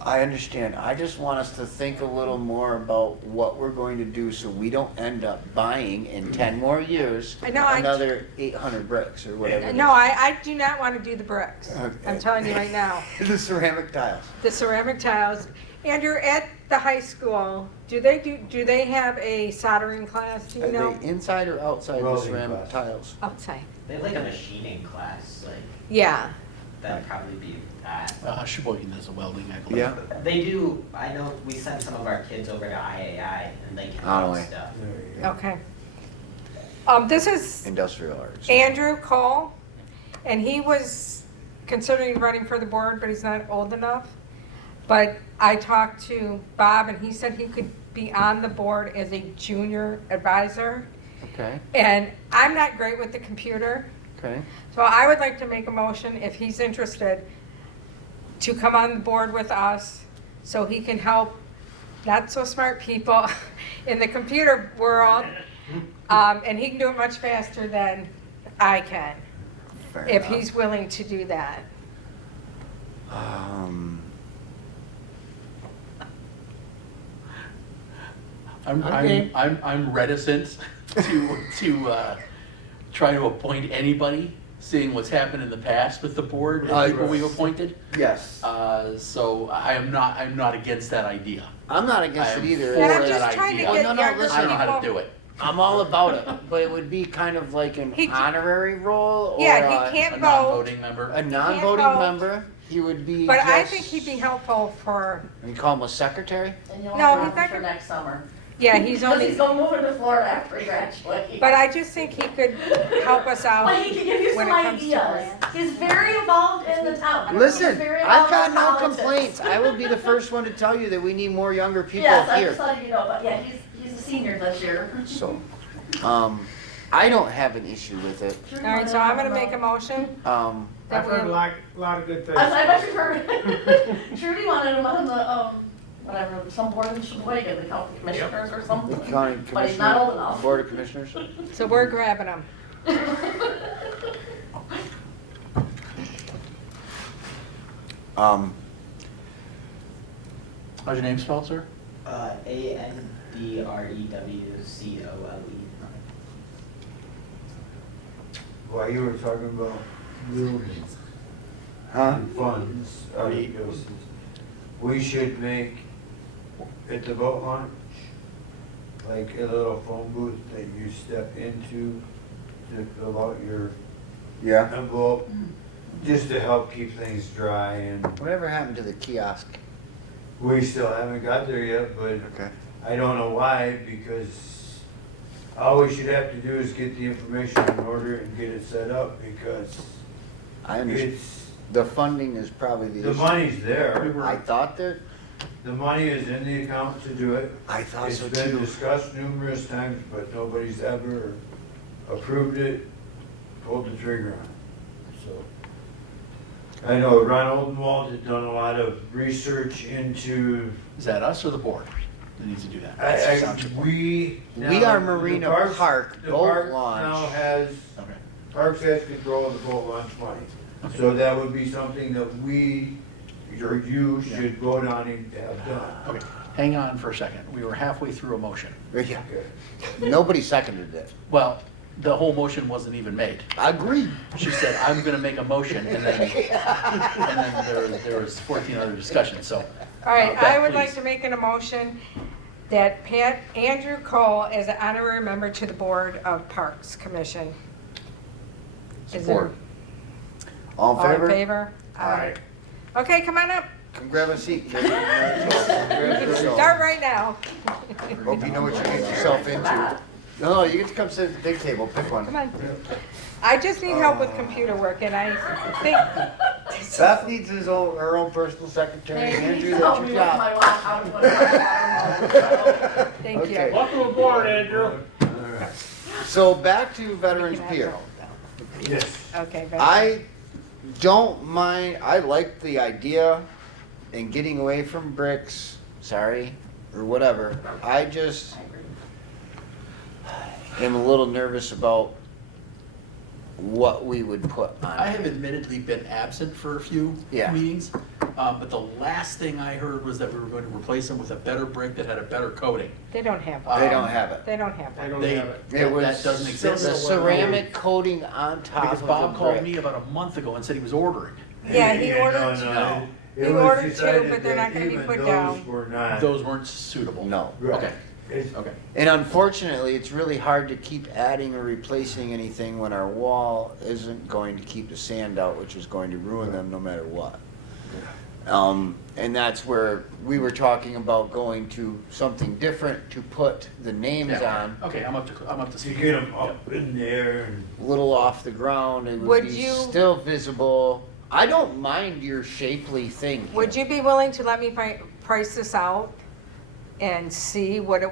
I understand. I just want us to think a little more about what we're going to do so we don't end up buying in 10 more years I know, another 800 bricks or whatever. it No, I do not want to do the bricks. Okay. I'm telling you right now. is. The ceramic tiles. The ceramic tiles. Andrew, at the high school, do they have a soldering class, do you Are know? they inside or outside the Welding ceramic class. tiles? Outside. They have like a machining class, like, Yeah. that'd probably be that. Sheboygan does a welding, I believe. Yeah. They do, I know we send some of our kids over to IAI and they can Oh, weld yeah. stuff. there you go. Okay. This is Industrial arts. Andrew Cole, and he was considering running for the board, but he's not old enough. But I talked to Bob, and he said he could be on the board as a junior advisor. Okay, And I'm not great with the computer, okay. so I would like to make a motion, if he's interested, to come on the board with us so he can help not so smart people in the computer world. And he can do it much faster than I can, Fair if enough. he's willing to do that. Okay. I'm reticent to try to appoint anybody, seeing what's happened in the past with the board and people we've appointed. Yes. So I'm not against that idea. I'm not against I it am either. for And I'm that just trying to idea. get No, younger listen, I don't know how to people. do it. I'm all about it, but it would be kind of like an He- honorary role or Yeah, a, he can't A vote, non-voting member. a non-voting vote. member. He would be but I just- think he'd be helpful for, You call him a secretary? And you'll No, have he's to not for gonna- next summer. Yeah, he's Because only, he's going moving to Florida after he graduates. but I just think he could help us out Well, he can give you when some it comes to ideas. grants. He's very involved in the town. He's Listen, very I've involved got in no politics. complaints. I will be the first one to tell you that we need more younger people Yes, I here. just thought you know, but yeah, he's a senior this year. So, I don't have an issue with it. All right, so I'm gonna make a motion Um, that I've we, heard a lot of good things. I bet you've heard, Trudy wanted him on the, whatever, some board in Sheboygan, the county commissioners or the something. county But he's not old commissioner, enough. board of commissioners. so we're grabbing him. Um, How's your name spelled, sir? ANDREWCOLE. While you were talking about buildings huh? and funds, out of doses, we should make, at the boat launch, like a little phone booth that you step into to fill out your Yeah. envelope, just to help keep things dry, and Whatever happened to the kiosk? we still haven't got there yet, but Okay. I don't know why, because all we should have to do is get the information in order and get it set up, because I understand. it's, The funding is probably the the issue. money's there. I thought that, The money is in the account to do it. I thought It's so been too. discussed numerous times, but nobody's ever approved it, pulled the trigger on it, so. I know Ron Oldenwald had done a lot of research into, Is that us or the board that needs to do that? That's the township board. we. We now, are the Marina parks- Park the boat park launch. now has, Okay. Parks has control of the boat launch money. Okay. So that would be something that we, or you Yeah. should vote on and have done. Okay, hang on for a second. We were halfway through a motion. Yeah. Okay. Nobody seconded it. Well, the whole motion wasn't even made. Agreed. She said, I'm gonna make a motion, and then there was 14 other discussions, so. All right, Beth, I would like please. to make an emotion that Pat, Andrew Cole is an honorary member to the Board of Parks Commission. Is there- Support. All in All in favor? favor? Aye. Okay, come on up. Come grab a seat, kid. You can start right now. Hope you know what you get yourself into. No, you get to come sit at the big table, pick one. Come on. I just need help with computer work, and I think, Beth needs her own personal secretary. Hey, you Andrew, need to help that's me your with my job. watch, how to put it on. thank Okay. you. Welcome aboard, Andrew. So back to Veterans Pier. Yes. Okay, very I don't mind, I like the idea and getting away from bricks, sorry, or whatever. I just am a little nervous about what we would put on I it. have admittedly been absent for a few Yeah. meetings, but the last thing I heard was that we were going to replace them with a better brick that had a better coating. They don't have Uh, one. They don't have it. They don't have I one. don't They, have it. It was that doesn't The exist. ceramic coating on top Because of Bob the called brick. me about a month ago and said he was ordering. Yeah, he ordered No. He It was ordered two, decided but they're that not gonna be even put those down. were not. Those weren't suitable. No. Right. Okay, It's- okay. And unfortunately, it's really hard to keep adding or replacing anything when our wall isn't going to keep the sand out, which is going to ruin them no matter what. And that's where we were talking about going to something different to put the names Yeah. on, Okay, I'm up to To speed. get them up in there and. a little off the ground, it would Would be you- still visible. I don't mind your shapely thing. Would you be willing to let me price this out and see what it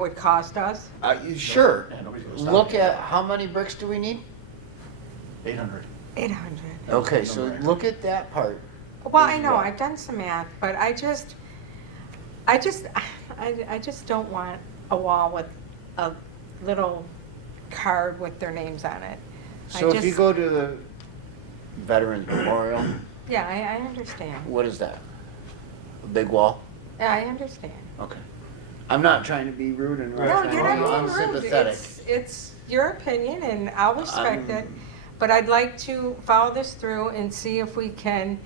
would cost us? Sure. Yeah, nobody's gonna stop Look me. at, how many bricks do we need? 800. 800. Okay, so look at that part. Well, I know, I've done some math, but I just don't want a wall with a little card with their names on it. So if you go to the Veterans Memorial, Yeah, I understand. what is that? A big wall? Yeah, I understand. Okay. I'm not trying to be rude and No, rough. you're I'm not being rude. sympathetic. It's your opinion and I'll respect it. I'm- But I'd like to follow this through and see if we can,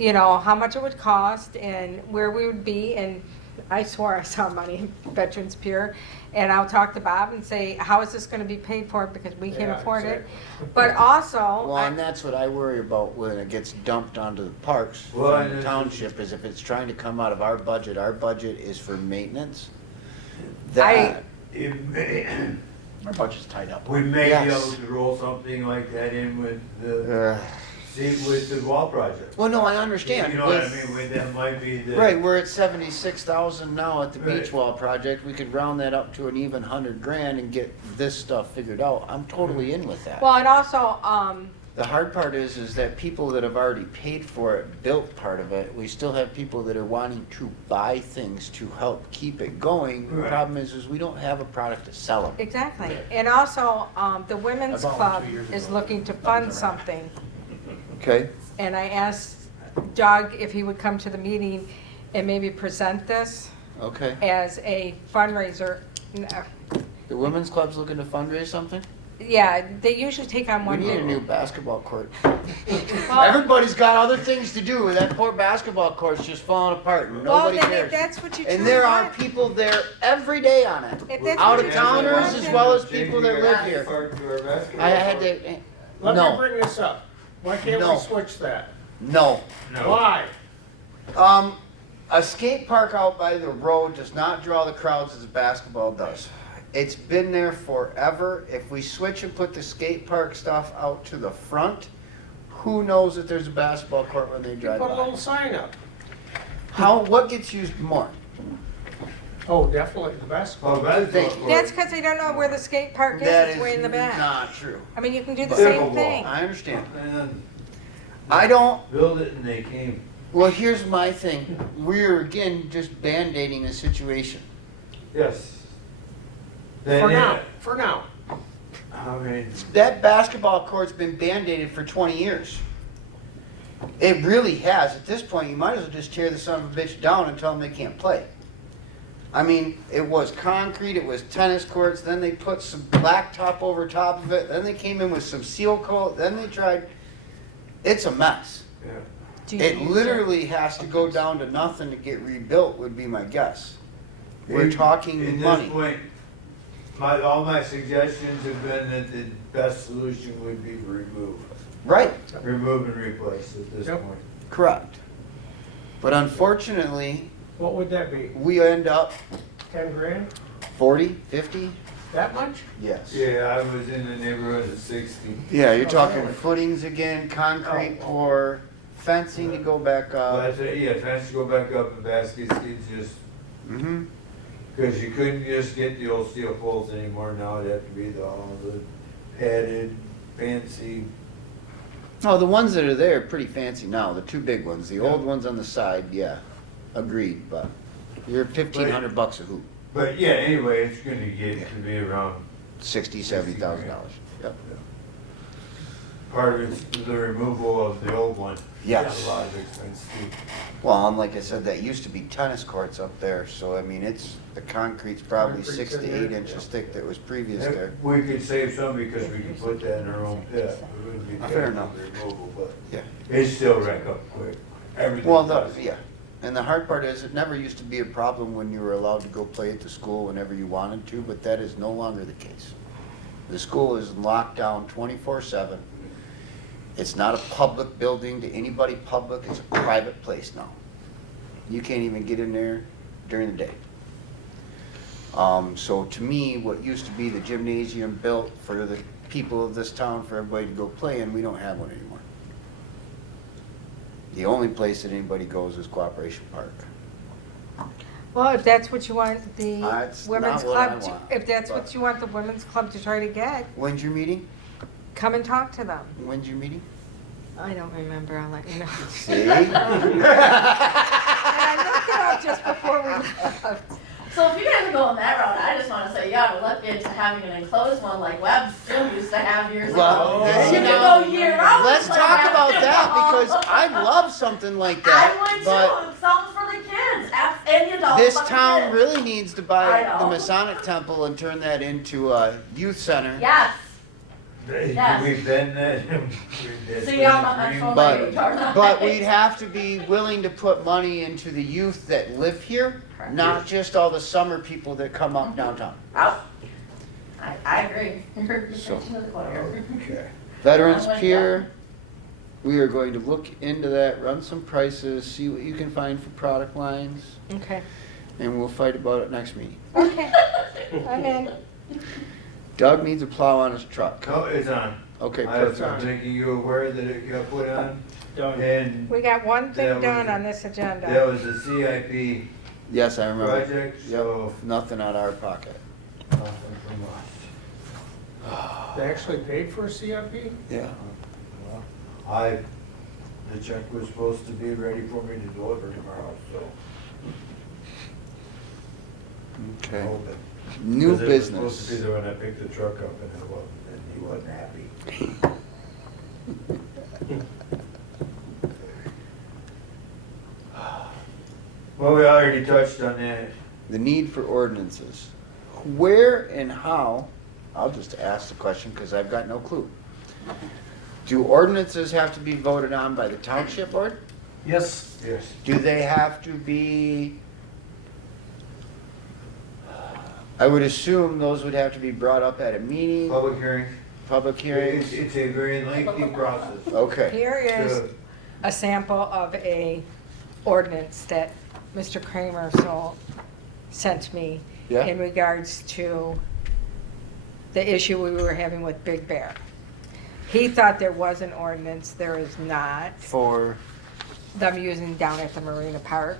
how much it would cost and where we would be. And I swore I saw money in Veterans Pier, and I'll talk to Bob and say, how is this gonna be paid for, because we can't Yeah, afford it. exactly. But also, Well, and that's what I worry about when it gets dumped onto the parks Well, from and the it's- township, is if it's trying to come out of our budget is for maintenance. I- That, It may, our budget's tied up. we may be able Yes. to roll something like that in with the, with the wall project. Well, no, I understand. You know what I With- mean, with that might be the. Right, we're at 76,000 now at the beach Right. wall project, we could round that up to an even 100 grand and get this stuff figured out. I'm totally in with that. well, and also, The hard part is that people that have already paid for it, built part of it, we still have people that are wanting to buy things to help keep it going. The Right. problem is we don't have a product to sell them. exactly, and also, the women's I bought club one 2 years is ago. looking to Nothing's fund around. something. Okay? And I asked Doug if he would come to the meeting and maybe present this Okay. as a fundraiser. The women's club's looking to fundraise something? Yeah, they usually take on We one need a day. new basketball court. Well, Everybody's got other things to do. That poor basketball court's just falling apart and well, nobody then cares. that's what you And truly there are want. people there every day on it. If that's Out what of you truly towners want, as then- well as people that live here. I had to, Let me no, bring this up. Why can't No. we switch that? no. Why? A skate park out by the road does not draw the crowds as a basketball does. It's been there forever. If we switch and put the skate park stuff out to the front, who knows that there's a basketball court when they You drive put a little by? sign up. What gets used more? Oh, definitely, the basketball. Oh, basketball court. That's because they don't know where the skate park is, That it's way in the back. not true. I mean, you can do the But- same thing. I understand. And I don't, build it and they came. well, here's my thing. We're again just band-aiding a situation. Yes. For Then, now, for now. I mean, That basketball court's been band-aided for 20 years. It really has. At this point, you might as well just tear the son of a bitch down and tell them they can't play. I mean, it was concrete, it was tennis courts, then they put some blacktop over top of it, then they came in with some seal coat, then they tried, it's a mess. yeah. Do you It use literally has to go down to nothing to get rebuilt, would be my guess. We're In- talking At money. this point, all my suggestions have been that the best solution would be remove. Right, Remove and replace at this Yep. point. correct. But unfortunately, What would that be? we end up 10 grand? 40, 50? That much? Yes. Yeah, I was in the neighborhood of 60. Yeah, you're Oh, talking really? footings again, concrete Oh. pour, fencing to go back Well, up. yeah, fence to go back up and baskets, kids just, Mm-hmm. because you couldn't just get the old steel poles anymore, now it'd have to be all the padded, fancy. Oh, the ones that are there are pretty fancy now, the two big ones. The old ones on the side, yeah, agreed, but you're $1,500 a hoop, But yeah, anyway, it's gonna get to be around, $60,000, $70,000. Yep. part of it's the removal of the old one. Yes. A lot of expense too. Well, and like I said, that used to be tennis courts up there, so I mean, the concrete's probably Concrete's 6 in to there, 8 inches yeah. thick that was previous And there. we could save some because we could put that in our own pit. It wouldn't be Fair bad enough. removal, but Yeah. it still rack up quick. Everything Well, does. yeah, and the hard part is, it never used to be a problem when you were allowed to go play at the school whenever you wanted to, but that is no longer the case. The school is locked down 24/7. It's not a public building to anybody public, it's a private place now. You can't even get in there during the day. So to me, what used to be the gymnasium built for the people of this town, for everybody to go play in, we don't have one anymore. The only place that anybody goes is Cooperation Park. Well, if that's what you want the That's women's not what I club to, want, if that's but- what you want the women's club to try to get, When's your meeting? come and talk to them. When's your meeting? I don't remember, I'll let you know. See? And I looked it up just before we left. So if you guys are going that route, I just wanna say you ought to look into having an enclosed one like Webb still used to have years Well, ago. you You know, could go year round. Let's and play talk about that, basketball. because I'd love something like I that, would but too, something for the kids, and the adults. this but the town kids. really needs to I buy know. the Masonic Temple and turn that into a youth center. Yes, Yes. We've been there. See, I'm from But, my but we'd have to be willing to put money into the youth that live here, not just all the summer people that come up downtown. Oh, I agree. You're So- preaching to the choir. Okay. Veterans I like Pier, we are going to look into that, run some prices, see what you can find for product lines, Okay. and we'll fight about it next meeting. Okay, I'm in. Doug needs a plow on his truck. No, it's on. Okay, I was perfect. making you aware that it got put on, Done. and We got one That thing was done it. on this that agenda. was a CIP Yes, I remember. project, Yep, so nothing out of our pocket. nothing from us. They actually paid for a CIP? Yeah. The check was supposed to be ready for me to deliver tomorrow, so. Okay. hoping. New 'Cause it was supposed to be business. there when I picked the truck up and it wasn't, and he wasn't happy. Well, we already touched on that. The need for ordinances. Where and how, I'll just ask the question because I've got no clue. Do ordinances have to be voted on by the township board? Yes, Yes. Do they have to be, I would assume those would have to be brought up at a meeting, Public hearing. public hearings? It's a very lengthy process. Okay, Here is So, a sample of a ordinance that Mr. Kramer sent me Yeah. in regards to the issue we were having with Big Bear. He thought there was an ordinance, there is not. for, Them using down at the Marina Park.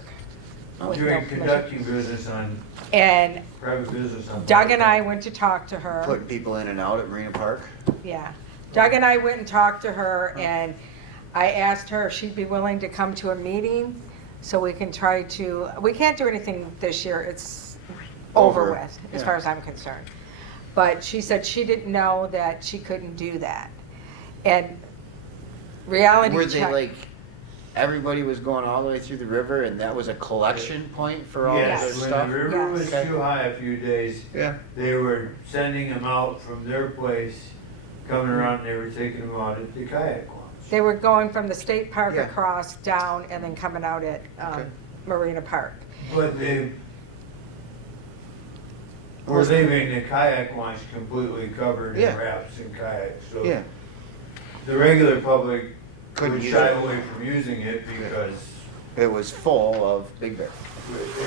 with no During permission. conducting business on, And private business on. Doug and I went to talk to her. putting people in and out at Marina Park? Yeah. Doug and I went and talked to her, and I asked her if she'd be willing to come to a meeting so we can try to, we can't do anything this year, it's over Over, with, as yeah. far as I'm concerned. But she said she didn't know that she couldn't do that. And reality Were they check. like, everybody was going all the way through the river and that was a collection point for all of their Yes, when stuff? the river was Yes. too high a few days, Yeah. they were sending them out from their place, coming around, and they were taking them out at the kayak launch. They were going from the state park Yeah. across, down, and then coming out at Okay. Marina Park. But they, or they made the kayak launch completely covered in Yeah. wraps and kayaks, so. Yeah. The regular public Couldn't would use shy it. away from using it because. It was full of Big Bear.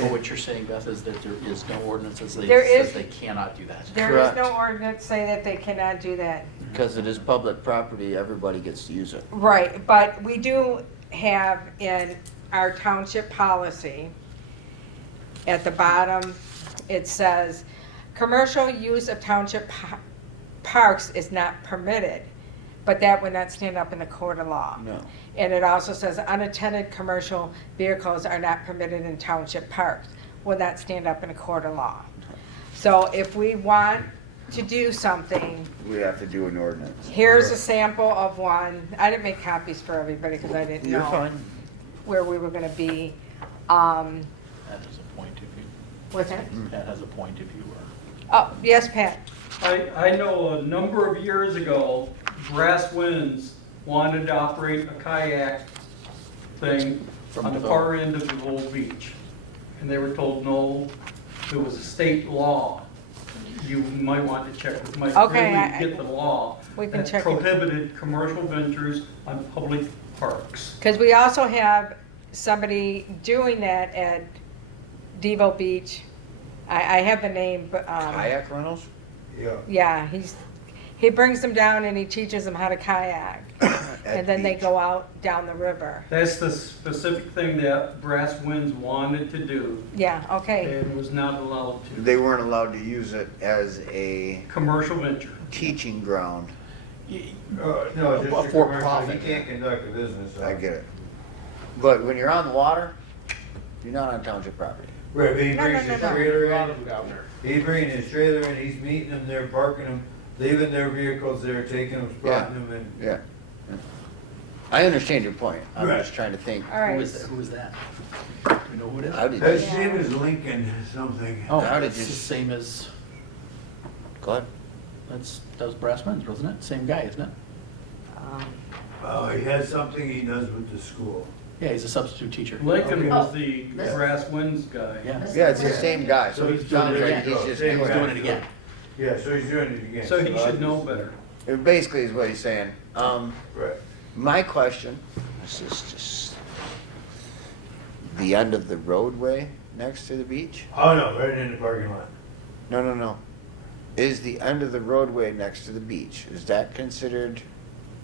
Well, what you're saying, Beth, is that there is no ordinance that There says is- they cannot do that. There is Correct. no ordinance saying that they cannot do that. Because it is public property, everybody gets to use it. Right, but we do have in our township policy, at the bottom, it says, commercial use of township parks is not permitted, but that would not stand up in the court of law. No. And it also says unattended commercial vehicles are not permitted in township parks, will not stand up in a court of law. So if we want to do something, We have to do an ordinance. here's a sample of one. I didn't make copies for everybody because I didn't You're know fine. where we were gonna be. That is a point if you, What's that? that has a point if you were. Oh, yes, Pat. I know a number of years ago, Brass Winds wanted to operate a kayak thing From on the DeVille. far end of the old beach. And they were told, no, it was a state law. You might want to check with Mike Okay, Ridley to get the law. We can that check it. prohibited commercial ventures on public parks. Because we also have somebody doing that at Devo Beach. I have the name, but, Kayak rentals? Yeah. yeah, he brings them down and he teaches them how to kayak. And then they go out down the river. That's the specific thing that Brass Winds wanted to do Yeah, okay. and was not allowed to. They weren't allowed to use it as a Commercial venture. teaching ground. No, A just a commercial, for-profit. he can't conduct a business. I get it. But when you're on the water, you're not on township property. Right, but he No, brings no, his no, no. trailer in, he's bringing his trailer in, he's meeting them there, parking them, leaving their vehicles there, taking them, spotting them, and Yeah. Yeah. I understand your point. I'm Right. just trying to think. All right. Who is that? Who is that? Do you know who it is? How did his you, name is Lincoln something. Oh, How did it's you- the same as, go ahead. That was Brass Winds, wasn't it? Same guy, isn't it? He has something he does with the school. Yeah, he's a substitute teacher. Lincoln was Oh, the this- Brass Winds guy. Yeah. Yeah, it's the same guy, So so he's it doing sounds it like again. he's just Same doing He's guy. doing it again. Yeah, so he's doing it again. So he I should know just- better. It basically is what he's saying. Right. My question, this is just the end of the roadway next to the beach? Oh, no, right in the parking lot. No. Is the end of the roadway next to the beach, is that considered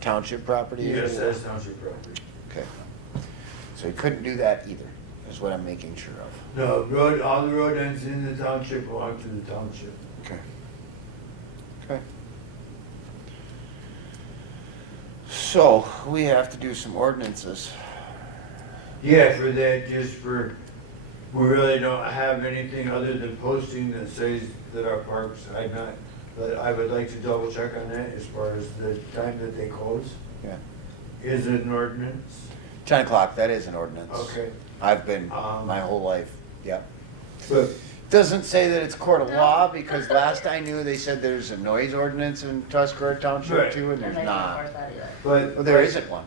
township property? Yes, that's township property. Okay. So he couldn't do that either, is what I'm making sure of. No, all the road ends in the township belong to the township. Okay. Okay. So, we have to do some ordinances. Yeah, for that, we really don't have anything other than posting that says that our parks, but I would like to double check on that as far as the time that they close. Yeah. Is it an ordinance? 10 o'clock, that is an ordinance. Okay. I've been Um, my whole life, yep. But, Doesn't say that it's court of law, because last I knew, they said there's a noise ordinance in Tuscarora Township Right. too, and And there's they can't not. enforce that either. but. Well, there isn't one.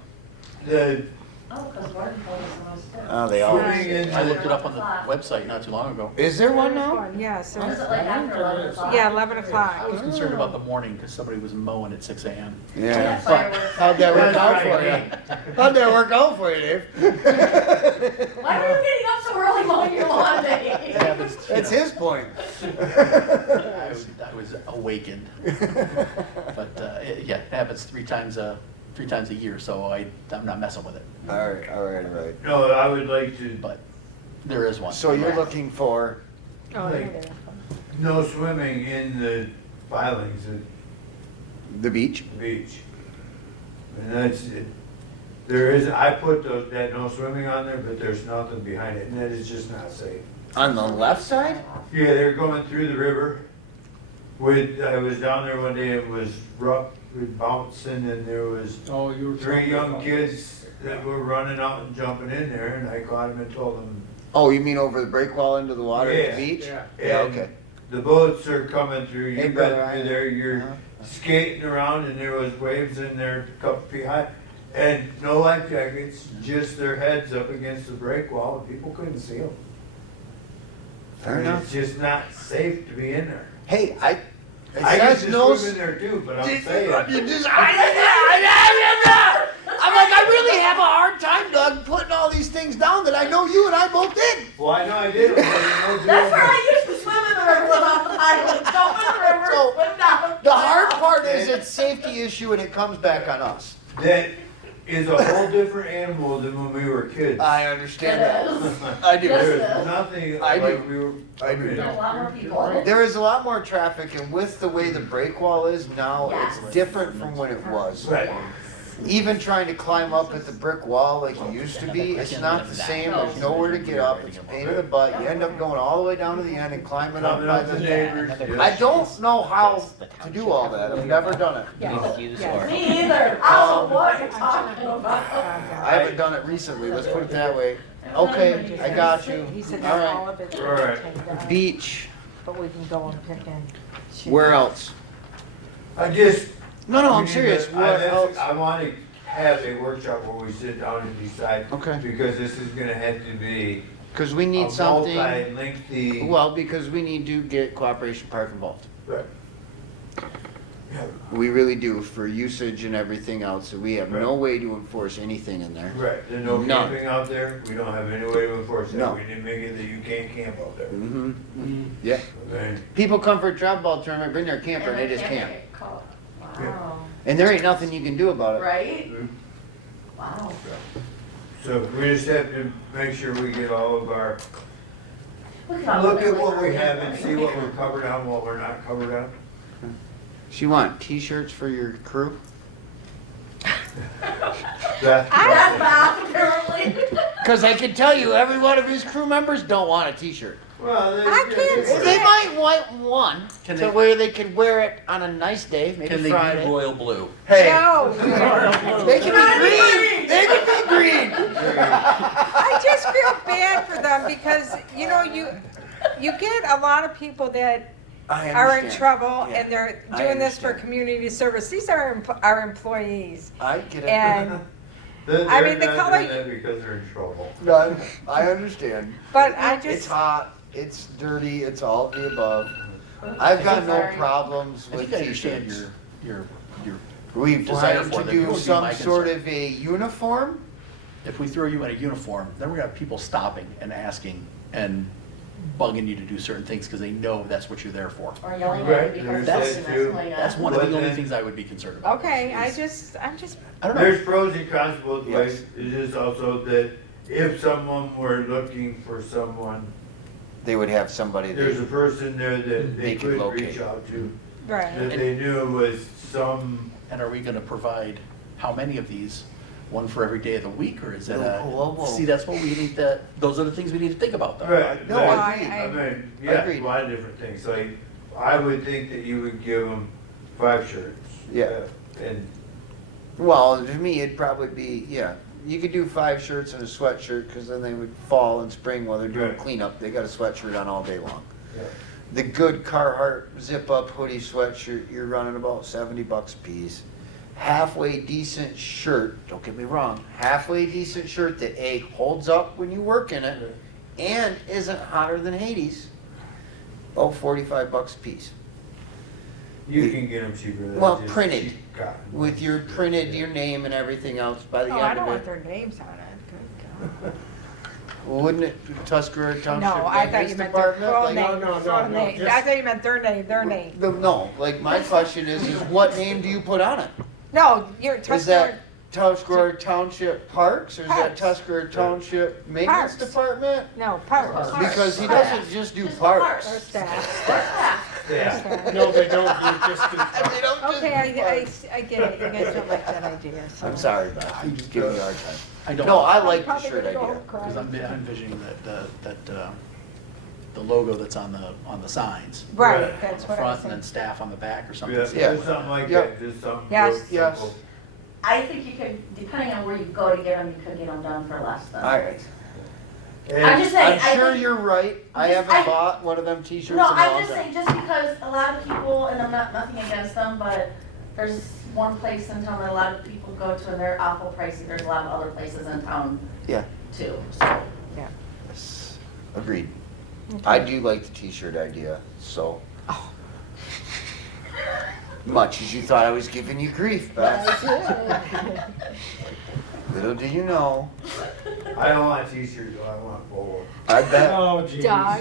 The Oh, because Gordon told us the most too. Oh, they are. swimming in I the, looked it up on the website not too long ago. Is there one now? Yeah, so, Is it like after 11 o'clock? yeah, 11 I o'clock. was concerned about the morning because somebody was mowing at 6 a.m. Yeah. Fireworks. How'd that work That's out for right. you? How'd that work out for you, Dave? Why were you getting up so early mowing your lawn, Dave? It happens, you That's know, his point. I was awakened. But yeah, it happens three times a year, so I'm not messing with it. All right. no, I would like to, But there is one. So you're looking for, Oh, like, no swimming in the filings at the beach? the beach. And that's it. There is, I put that no swimming on there, but there's nothing behind it, and that is just not safe. On the left side? Yeah, they're going through the river. I was down there one day, it was rough, with bouncing, and there was Oh, you were. 3 young kids that were running out and jumping in there, and I caught them and told them. Oh, you mean over the break wall into the water at Yeah. the beach? Yeah. Yeah, and okay. The boats are coming through, Hey, you've brother, been through there, you're Uh-huh. skating around, and there was waves in there a couple feet high. And no life jackets, just their heads up against the break wall, and people couldn't see them. Fair enough. It's just not safe to be in there. Hey, I it used says to no. swim in there too, but I'm You saying. just, I'm like, I really have a hard time, Doug, putting all these things down that I know you and I both did. Well, I know I did. But I know That's where doing I used to swim in the river without the pilot. Jump in the river, So, swim down. The hard part is it's safety issue and it comes back on us. that is a whole different animal than when we were kids. I understand that. It is. I do. Yes, There's it is. nothing I like do. we were. I do. There's a lot more people. There is a lot more traffic, and with the way the break wall is now, Yes. it's different from when it was. Right. Even trying to climb up at the brick wall like it used to be, it's not the same. There's nowhere to get up. It's a pain in the butt. You end up going all the way down to the end and climbing up Coming by up the the. neighbors. I don't know how to do all that. I've never done it. Excuse or. Me either. I don't know what you're talking about. I haven't done it recently. Let's put it that way. Okay, I got you. He said All not all right. of it's All right. taken down, Beach. but we can go and pick in. Where else? I just. No, I'm we need serious. to- What else? I want to have a workshop where we sit down and decide. Okay. Because this is gonna have to be. Because we a need something. multi-lengthy. Well, because we need to get Cooperation Park involved. Right. Yeah, We really do for usage and everything else. So we have no way to enforce anything in there. right, there's no None. camping out there, we don't have any way to enforce No. that, we didn't make it that you can't camp out there. Mm-hmm. Yeah. Okay? People come for a travel ball tournament, bring their camper, and they just camp. get caught. Wow. And there ain't nothing you can do about it. Right? Wow. So we just have to make sure we get all of our, Look at look at what we have and see what we're covered on, what we're not covered on. So you want T-shirts for your crew? That's That's bad, apparently. Because I can tell you, every one of his crew members don't want a T-shirt. Well, I can't Well, they might want one Can to they- where they can wear it on a nice day, maybe Can they Friday. be royal blue? Hey, No, they can be green. They can be green. I just feel bad for them because, you know, you get a lot of people that I are in understand. trouble Yeah, and they're I doing this for understand. community service. These are our employees. I get it. And, They're I mean, the not color- doing that because they're in trouble. No, I understand. but I It's just, hot, it's dirty, it's all of the above. I've got no Sorry. problems I with think I understand t-shirts. your We desire plan for to them. do Would be some my sort concern. of a uniform. if we throw you in a uniform, then we're gonna have people stopping and asking and bugging you to do certain things because they know that's what you're there for. Or yelling Right, at you because there's it's that too. something That's one of But the only then- things I would be concerned about. okay, I'm is- just, I don't know. There's pros and cons both Yes. ways. It is also that if someone were looking for someone, They would have somebody there's a that, person there that They they could could locate. reach out to, right. that they knew was some, And are we gonna provide how many of these? One for every day of the week, or is it Whoa, whoa, whoa. see, that's what we need to, those are the things we need to think about though. right, No, that- I agree. I mean, I yeah, agree. a lot of different things. Like, I would think that you would give them 5 shirts. Yeah. And, well, to me, it'd probably be, yeah, you could do 5 shirts and a sweatshirt, because then they would fall in spring while they're doing Right. cleanup, they got a sweatshirt on all day long. yeah. The good Carhartt zip-up hoodie sweatshirt, you're running about $70 a piece. Halfway decent shirt, don't get me wrong, halfway decent shirt that A, holds up when you work in it, and isn't hotter than Hades, about $45 a piece. You can get them cheaper than Well, just printed, cheap cotton with ones. your printed, your name and everything else by the Oh, I end don't of want it. their names on it. Good God. Wouldn't it, Tuscarora Township No, I thought Maintenance you meant their Department? full like- name, no, full no, name. just- I thought you meant their name. No, like my question is what name do you put on it? No, you're Is Tuscarora, that Tuscarora Township Parks, or is that Parks. Tuscarora Township Maintenance Parks. Department? no, Parks. Because he Parks. doesn't just do Just parks. Or staff. Yeah. No, they don't, you just do. They don't just Okay, do parks. I get it, you guys don't like that idea, so. I'm sorry, but I'm just giving you a hard time. I don't. No, I I'm like the probably shirt gonna go idea. home Because I'm crying. envisioning the logo that's on the signs. Right, that's what I Front was and then saying. staff on the back or something. Yeah, Yeah. just something like Yep. that, just something. Yes. real Yes. simple. I think you could, depending on where you go to get them, you could get them done for less than. All right. I'm And just saying, I'm I sure think, you're right. I Just- haven't I- bought one of them t-shirts in a no, long I'm just time. saying, just because a lot of people, and I'm not, nothing against them, but there's one place in town that a lot of people go to and they're awful pricey. There's a lot of other places in town Yeah. too, so. Yes. Agreed. I do like the t-shirt idea, so. Much as you thought I was giving you grief, Beth. Little do you know, I don't want t-shirts, I want polo. I bet. Oh, geez. Doug,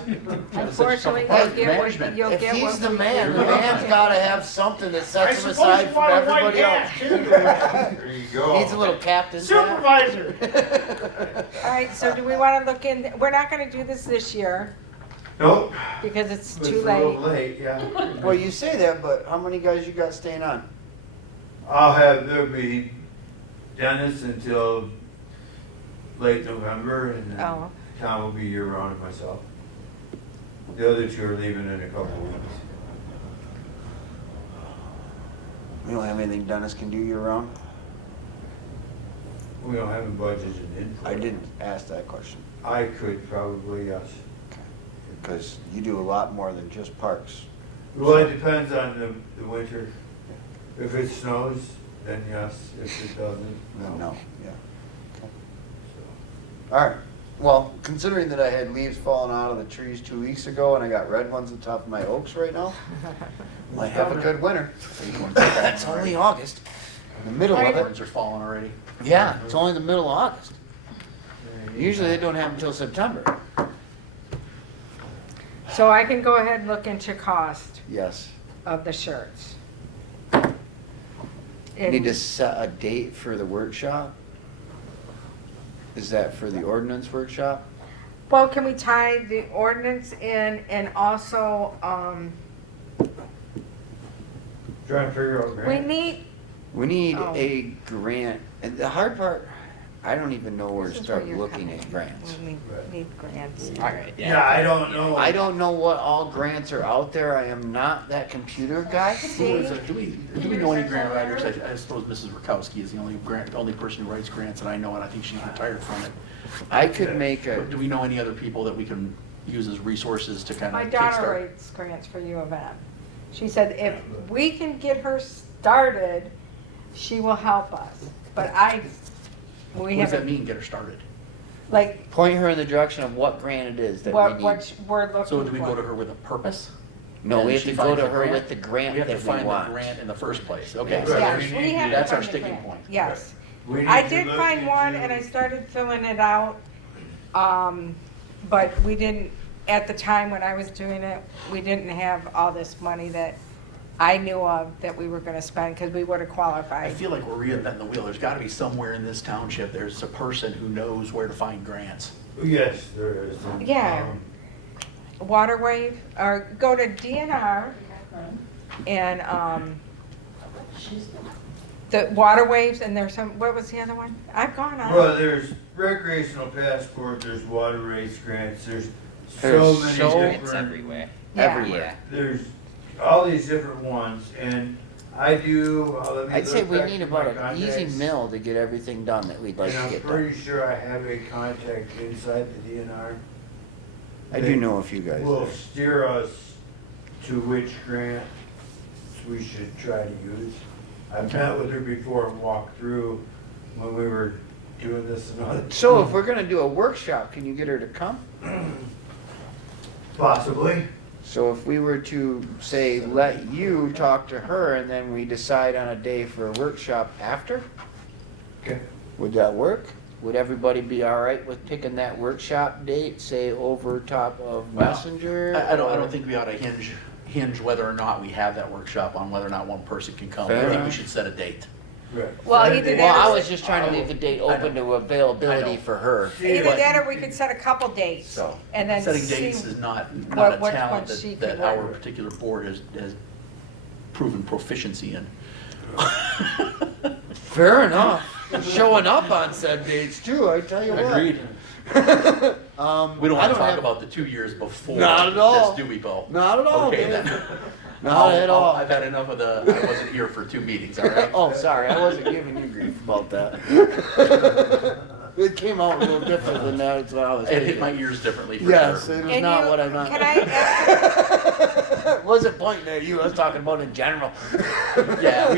unfortunately, Hey, you'll get what, management. you'll If get what. he's the we man, the give. man's gotta have something that I sets him suppose aside you from want a white everybody else. hat, too. There you go. Needs a little captain's hat. Supervisor. All right, so do we want to look in, we're not going to do this year Nope. because it's It's too a little late. late, yeah. Well, you say that, but how many guys you got staying on? There'll be Dennis until late November, and then Oh, Tom will be year-round and myself. The other two are leaving in a couple of weeks. We don't have anything Dennis can do year-round? We don't have a budget in for I it. didn't ask that question, I could probably, yes. because you do a lot more than just parks. Well, it depends on the winter. If it snows, then yes. If it doesn't, No, yeah. So, All right, well, considering that I had leaves falling out of the trees 2 weeks ago and I got red ones on top of my oaks right now, might have a good winter. It's only August, in the middle of it. Acorns are falling already. Yeah, it's only the middle of August. there you Usually go. they don't happen until September. so I can go ahead and look into cost Yes. of the shirts. Need to set a date for the workshop? Is that for the ordinance workshop? Well, can we tie the ordinance in and also, Trying to figure out we grant. need, We need Oh. a grant, and the hard part, I don't even know where to This is start where you're looking coming at from. grants. We need grants. All right. Yeah, I don't know. I don't know what all grants are out there, I am not that computer guy. See? Do we know any grant writers? I suppose Mrs. Rakowski is the only person who writes grants that I know, and I think she's retired from it. I could make a, But do we know any other people that we can uses resources to kind of My kickstart. daughter writes grants for U of M. She said if we can get her started, she will help us. But we What does that haven't, mean, get her started? like, Point her in the direction of what grant it is that we what need. we're looking for. So do we go to her with a purpose? No, And we have she to go finds to the her grant? with the grant We have to that we find the want. grant in the first place, okay. Right. Yes, We we need- have to That's our find the sticking grant. point. Yes. We need I to did look find one into- and I started filling it out. But we didn't, at the time when I was doing it, we didn't have all this money that I knew of that we were gonna spend, because we would have I qualified. feel like we're reinventing the wheel. There's gotta be somewhere in this township, there's a person who knows where to find grants. Yes, there is. Yeah. Water wave, or go to DNR and, She's, the water waves, and there's some, what was the other one? I've gone on. Well, there's recreational passport, there's water race grants, there's so There's many so- It's different, everywhere. Yeah. Everywhere. there's all these different ones, and I do, let me I'd say look we back need to about my an easy contacts, mill to get everything done that we'd like and to I'm get done. pretty sure I have a contact inside the DNR. I do know a few guys Will there. steer us to which grants we should try to use. I've met with her before and walked through when we were doing this and other. So if we're gonna do a workshop, can you get her to come? Possibly. So if we were to say, let you talk to her and then we decide on a day for a workshop after, Okay. would that work? Would everybody be all right with picking that workshop date, say over top of Well, Messenger? I or- don't think we ought to hinge whether or not we have that workshop on whether or not one person can come. I Fair think we enough. should set a date. Right. Well, So either they- that Well, or- I was just trying to leave the date open to availability for her. Either But- that or we could set a couple dates, So, and then Setting see. dates is not what- a which talent ones she that could our work. particular board has proven proficiency in. fair enough. Showing up on said dates too, I tell you what. Agreed. We We don't I want to talk have- about the 2 years before. Not at all. This, do we, Bo? Not at all, Okay, Dave. then. Not at all. I've had enough of the, I wasn't here for 2 meetings, all right? Oh, sorry, I wasn't giving you grief about that. It came out a little different than that, it's what I was It hit thinking. my ears differently for Yes, sure. it was And not you- what I meant. Can I ask, Wasn't pointing at you, I was talking about in general. Yeah,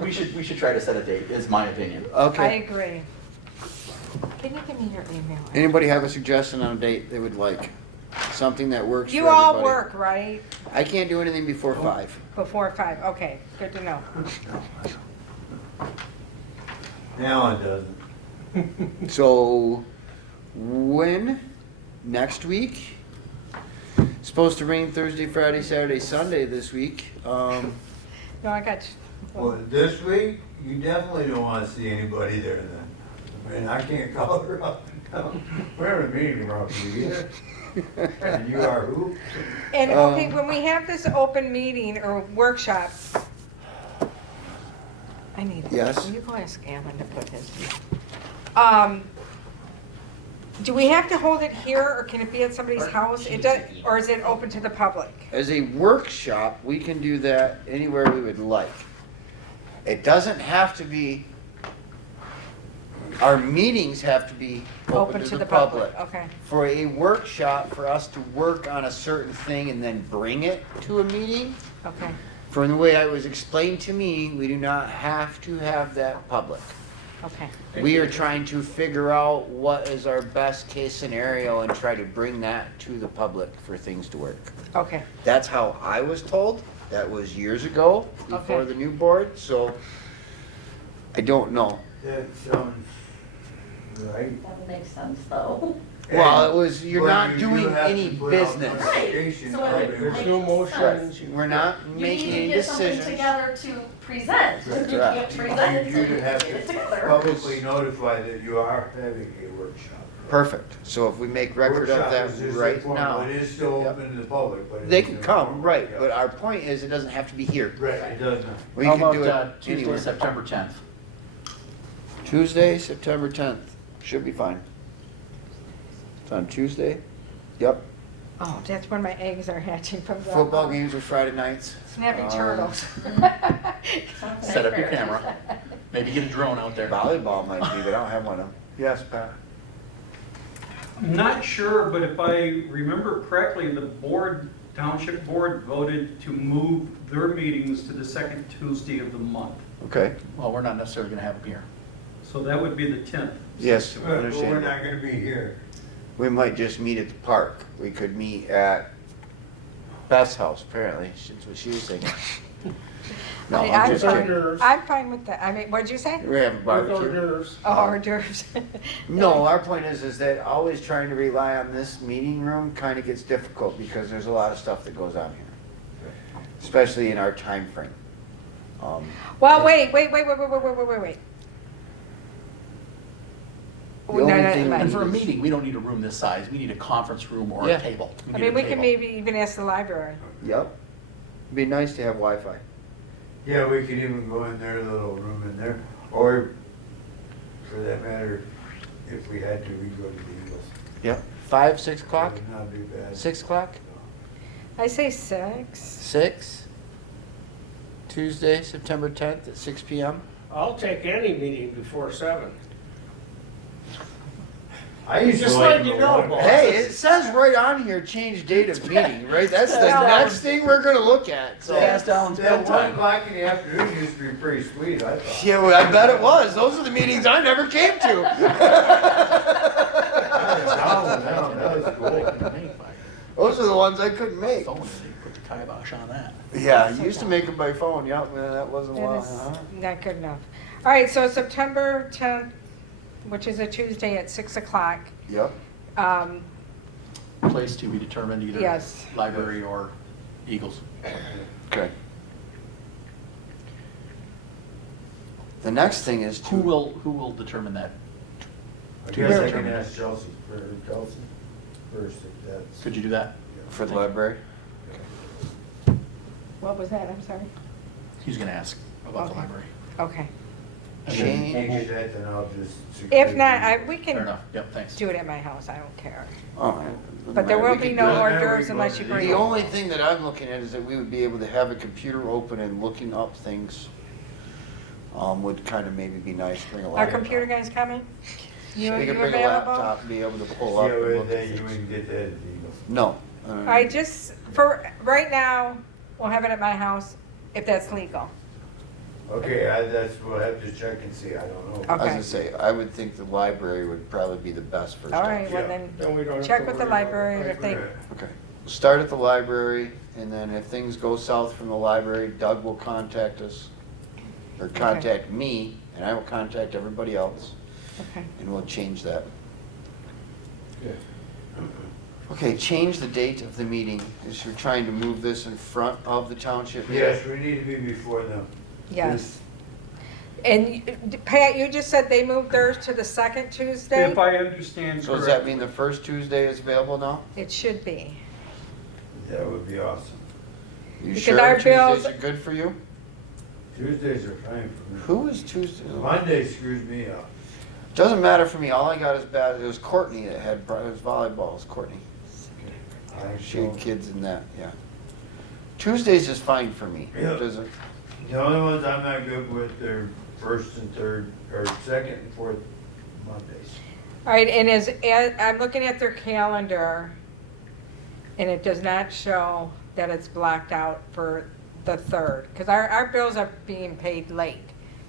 we should try to set a date, is my opinion. I Okay. agree. Can you give me your email? Anybody have a suggestion on a date they would like? Something that works for You everybody? all work, right? I can't do anything before 5. Before 5, okay, good to know. Now it doesn't. So, when? Next week? Supposed to rain Thursday, Friday, Saturday, Sunday this week. No, I got you. Well, this week, you definitely don't wanna see anybody there then. I mean, I can't call her up and tell, we're having a meeting tomorrow, can you be there? And you are who? And, okay, when we have this open meeting or workshop, I need it. Yes? Will you go ask Alan to put his? Do we have to hold it here, or can it be at somebody's house? It does, or is it open to the public? As a workshop, we can do that anywhere we would like. It doesn't have to be, our meetings have to be open to the public. Okay, For a workshop, for us to work on a certain thing and then bring it to a meeting, okay, from the way it was explained to me, we do not have to have that public. okay. We are trying to figure out what is our best case scenario and try to bring that to the public for things to work. Okay, That's how I was told. That was years ago, before Okay. the new board, so I don't know. That sounds right. that makes sense though. Well, it was, you're But not you do doing have to any put out business. notification So of it it. There's no makes motions. We're not You need making to any get something decisions. together to present. If you Correct. can't present, You so you have get it to together. publicly notify that you are having a workshop. Perfect. So if we make record of Workshop that is just right informal. now, It is still Yep. open to the public, but. it they is can come, informal. right, Yeah. but our point is, it doesn't have to be here. Right, it does not. We How can about do it Tuesday, anywhere. September 10th? Tuesday, September 10th, should be fine. It's on Tuesday? Yep. oh, that's when my eggs are hatching from the. Football games are Friday nights. Snapping Um, turtles. Set up your camera. Maybe get a drone out there. Volleyball might be, but I don't have one of them. Yes, Pat? I'm not sure, but if I remember correctly, the township board voted to move their meetings to the second Tuesday of the month. Okay, Well, we're not necessarily gonna have them here. So that would be the 10th. yes, But we're understand. not gonna be here. We might just meet at the park. We could meet at Beth's house, apparently. That's what she was thinking. No, I'm I'm just fine. kidding. I'm fine with that. I mean, what'd you say? We have a With barbecue. hors d'oeuvres. Oh, hors d'oeuvres. No, our point is that always trying to rely on this meeting room kind of gets difficult because there's a lot of stuff that goes on here, especially in our time frame. Well, wait. The No, only no, thing no, And for a no. meeting, we don't need a room this size. We need a conference room or Yeah. a table. I need mean, a we can table. maybe even ask the library. Yep. Be nice to have Wi-Fi. Yeah, we could even go in their little room in there, or for that matter, if we had to, we'd go to the Eagles. Yep. 5, 6 o'clock? That would not be bad. 6 o'clock? I say 6. 6? Tuesday, September 10th at 6 p.m.? I'll take any meeting before 7. I used to Just like letting you the know, one- boss. Hey, it says right on here, change date of meeting, right? That's the next thing we're gonna look at, so. Past Alan's That 1 bedtime. o'clock in the afternoon used to be pretty sweet, I thought. Yeah, well, I bet it was. Those are the meetings I never came to. That was cool. Those are the ones I couldn't make. Phone, they put the kibosh on that. Yeah, you used to make them by phone. Yep, man, that wasn't That long, is huh? not good enough. All right, so September 10th, which is a Tuesday at 6 o'clock. Yep. Place to be determined, either Yes. library or Eagles. Okay. The next thing is Who to, will determine that? I guess I can ask Chelsea first if that's. Could you do that? for the library. What was that? I'm sorry. He's gonna ask about the Okay. library. Okay. And then Change. you get that, then I'll just. If not, we Fair can enough, yep, thanks. do it at my house. I don't care. All right. But there will We be can no do it. hors Then we d'oeuvres go unless to you the bring The it. only thing that I'm looking at is that we would be able to have a computer open and looking up things. Would kind of maybe be nice, bring a Our laptop. computer guy's coming? You We you could bring a available? laptop and be able to pull Yeah, up and with look that, at you things. wouldn't get that at the Eagles. No. I just, for right now, we'll have it at my house if that's legal. Okay, we'll have to check and see, I don't know. I was Okay. gonna say, I would think the library would probably be the best first All option. right, well Yeah. then, Then we don't have check to with the worry about library it. if they, Okay, start at the library, and then if things go south from the library, Doug will contact us, or contact me, and I will contact everybody else, okay. and we'll change that. Yeah. Okay, change the date of the meeting, is you're trying to move this in front of the township? Yes, we need to be before them. Yes. And Pat, you just said they moved theirs to the second Tuesday? If I understand So does that correctly. mean the first Tuesday is available now? It should be. That would be awesome. You Because sure our Tuesdays bills- are good for you? Tuesdays are fine for me. Who is Tuesday? Monday screws me up. Doesn't matter for me, all I got is bad, it was Courtney that had, it was volleyball, it was Courtney. She had kids in that, yeah. Tuesdays is fine for me. It Yeah. doesn't, The only ones I'm not good with are first and third, or second and fourth Mondays. All right, and I'm looking at their calendar, and it does not show that it's blocked out for the 3rd, because our bills are being paid late,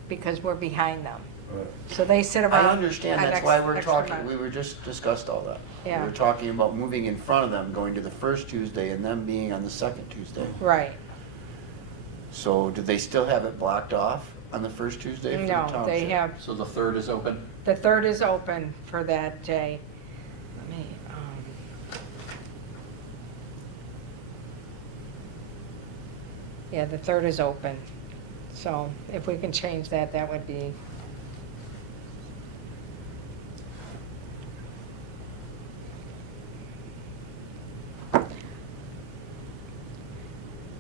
because we're behind them. But So they sit around. I understand, an that's why we're extra talking, month. we were just discussed all that. Yeah. We were talking about moving in front of them, going to the first Tuesday and them being on the second Tuesday. Right. So do they still have it blocked off on the first Tuesday for the township? No, they have, So the 3rd is open? the 3rd is open for that day. Let me, yeah, the 3rd is open. So if we can change that, that would be,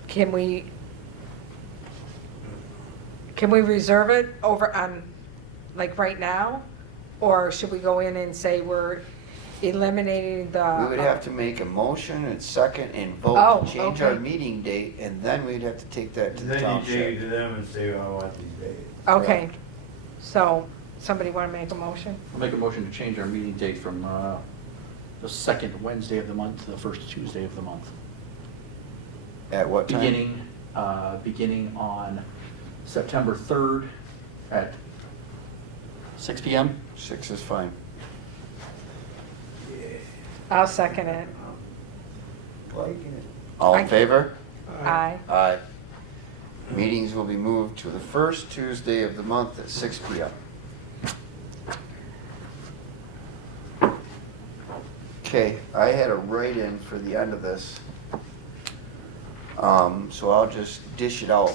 can we reserve it over on, like, right now? Or should we go in and say we're eliminating the? We would have to make a motion and second and vote Oh, to change our okay. meeting date, and then we'd have to take that to the then you take it township. to them and say, I want these days. Okay, so, somebody want to make a motion? I'll make a motion to change our meeting date from the second Wednesday of the month to the first Tuesday of the month. At what time? Beginning on September 3rd at 6 PM. 6 is fine. I'll second it. All in favor? Aye. Aye. Meetings will be moved to the first Tuesday of the month at 6 PM. Okay, I had a write-in for the end of this. So I'll just dish it out.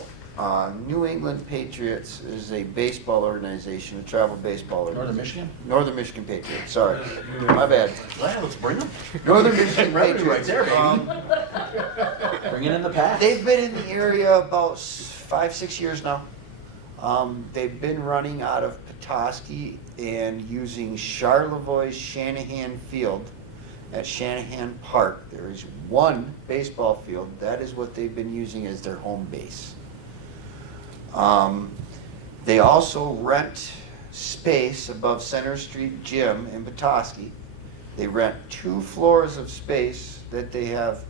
New England Patriots is a baseball organization, a travel baseball organization. Northern Michigan? Northern Michigan Patriots, sorry. My bad. Well, let's bring them. Northern Michigan Revenue right Patriots. there, baby. Bring it in the past. They've been in the area about 5-6 years now. They've been running out of Petoskey and using Charlevoix Shanahan Field at Shanahan Park. There is one baseball field. That is what they've been using as their home base. They also rent space above Center Street Gym in Petoskey. They rent 2 floors of space that they have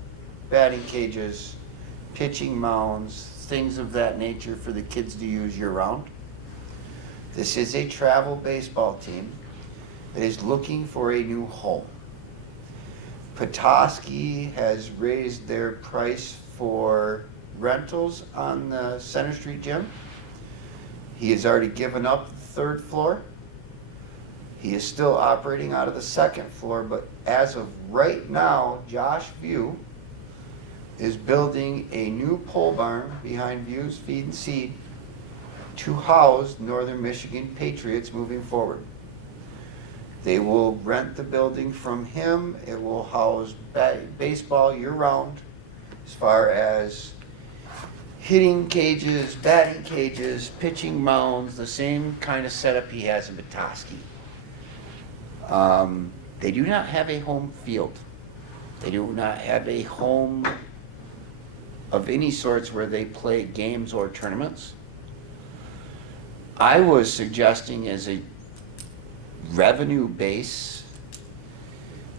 batting cages, pitching mounds, things of that nature for the kids to use year-round. This is a travel baseball team that is looking for a new home. Petoskey has raised their price for rentals on the Center Street Gym. He has already given up the 3rd floor. He is still operating out of the 2nd floor, but as of right now, Josh View is building a new pole barn behind View's Feed and Seed to house Northern Michigan Patriots moving forward. They will rent the building from him. It will house baseball year-round as far as hitting cages, batting cages, pitching mounds, the same kind of setup he has in Petoskey. They do not have a home field. They do not have a home of any sorts where they play games or tournaments. I was suggesting as a revenue base,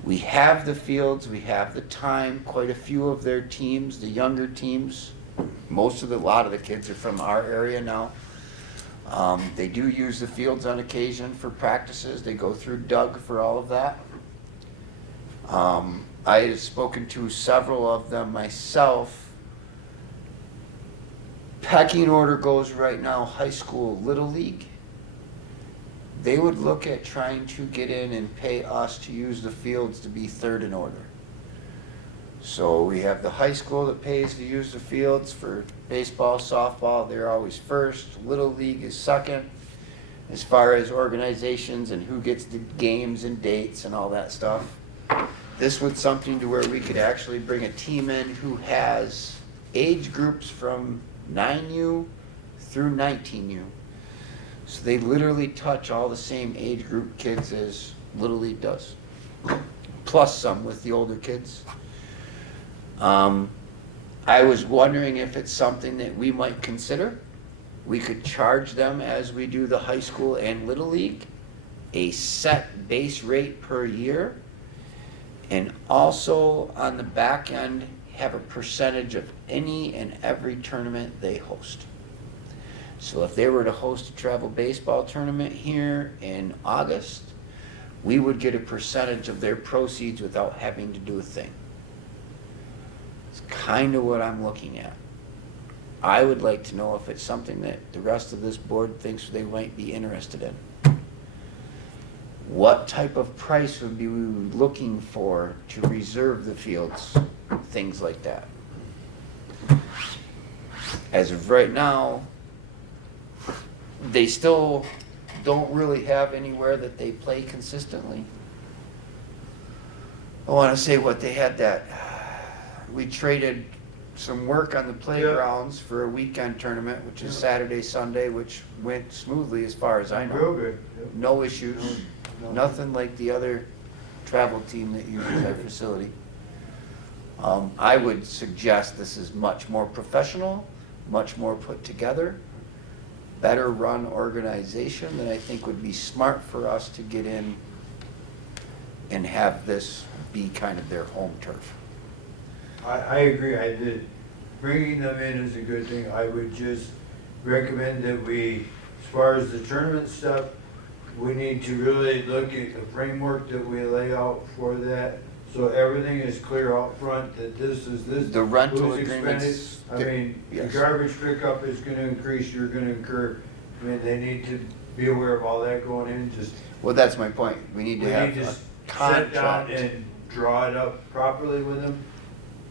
we have the fields, we have the time, quite a few of their teams, the younger teams, a lot of the kids are from our area now. They do use the fields on occasion for practices. They go through Doug for all of that. I have spoken to several of them myself. Pecking order goes right now, high school, Little League. They would look at trying to get in and pay us to use the fields to be 3rd in order. So we have the high school that pays to use the fields for baseball, softball, they're always 1st. Little League is 2nd. As far as organizations and who gets the games and dates and all that stuff. This was something to where we could actually bring a team in who has age groups from 9U through 19U. So they literally touch all the same age group kids as Little League does, plus some with the older kids. I was wondering if it's something that we might consider. We could charge them as we do the high school and Little League, a set base rate per year, and also on the back end have a percentage of any and every tournament they host. So if they were to host a travel baseball tournament here in August, we would get a percentage of their proceeds without having to do a thing. It's kind of what I'm looking at. I would like to know if it's something that the rest of this board thinks they might be interested in. What type of price would be we looking for to reserve the fields, things like that. As of right now, they still don't really have anywhere that they play consistently. I want to say what they had that. We traded some work on the playgrounds for a weekend tournament, which is Saturday, Sunday, which went smoothly as far as I know. Real good. No issues, nothing like the other travel team that uses our facility. I would suggest this is much more professional, much more put together, better run organization that I think would be smart for us to get in and have this be kind of their home turf. I agree, bringing them in is a good thing. I would just recommend that we, as far as the tournament stuff, we need to really look at the framework that we lay out for that. So everything is clear out front, that this is this. The rental who's agreements, expended. I mean, the yes. garbage pickup is gonna increase, you're gonna incur. I mean, they need to be aware of all that going in, just, Well, that's my point. We need we to need have to a sit down contract. and draw it up properly with them.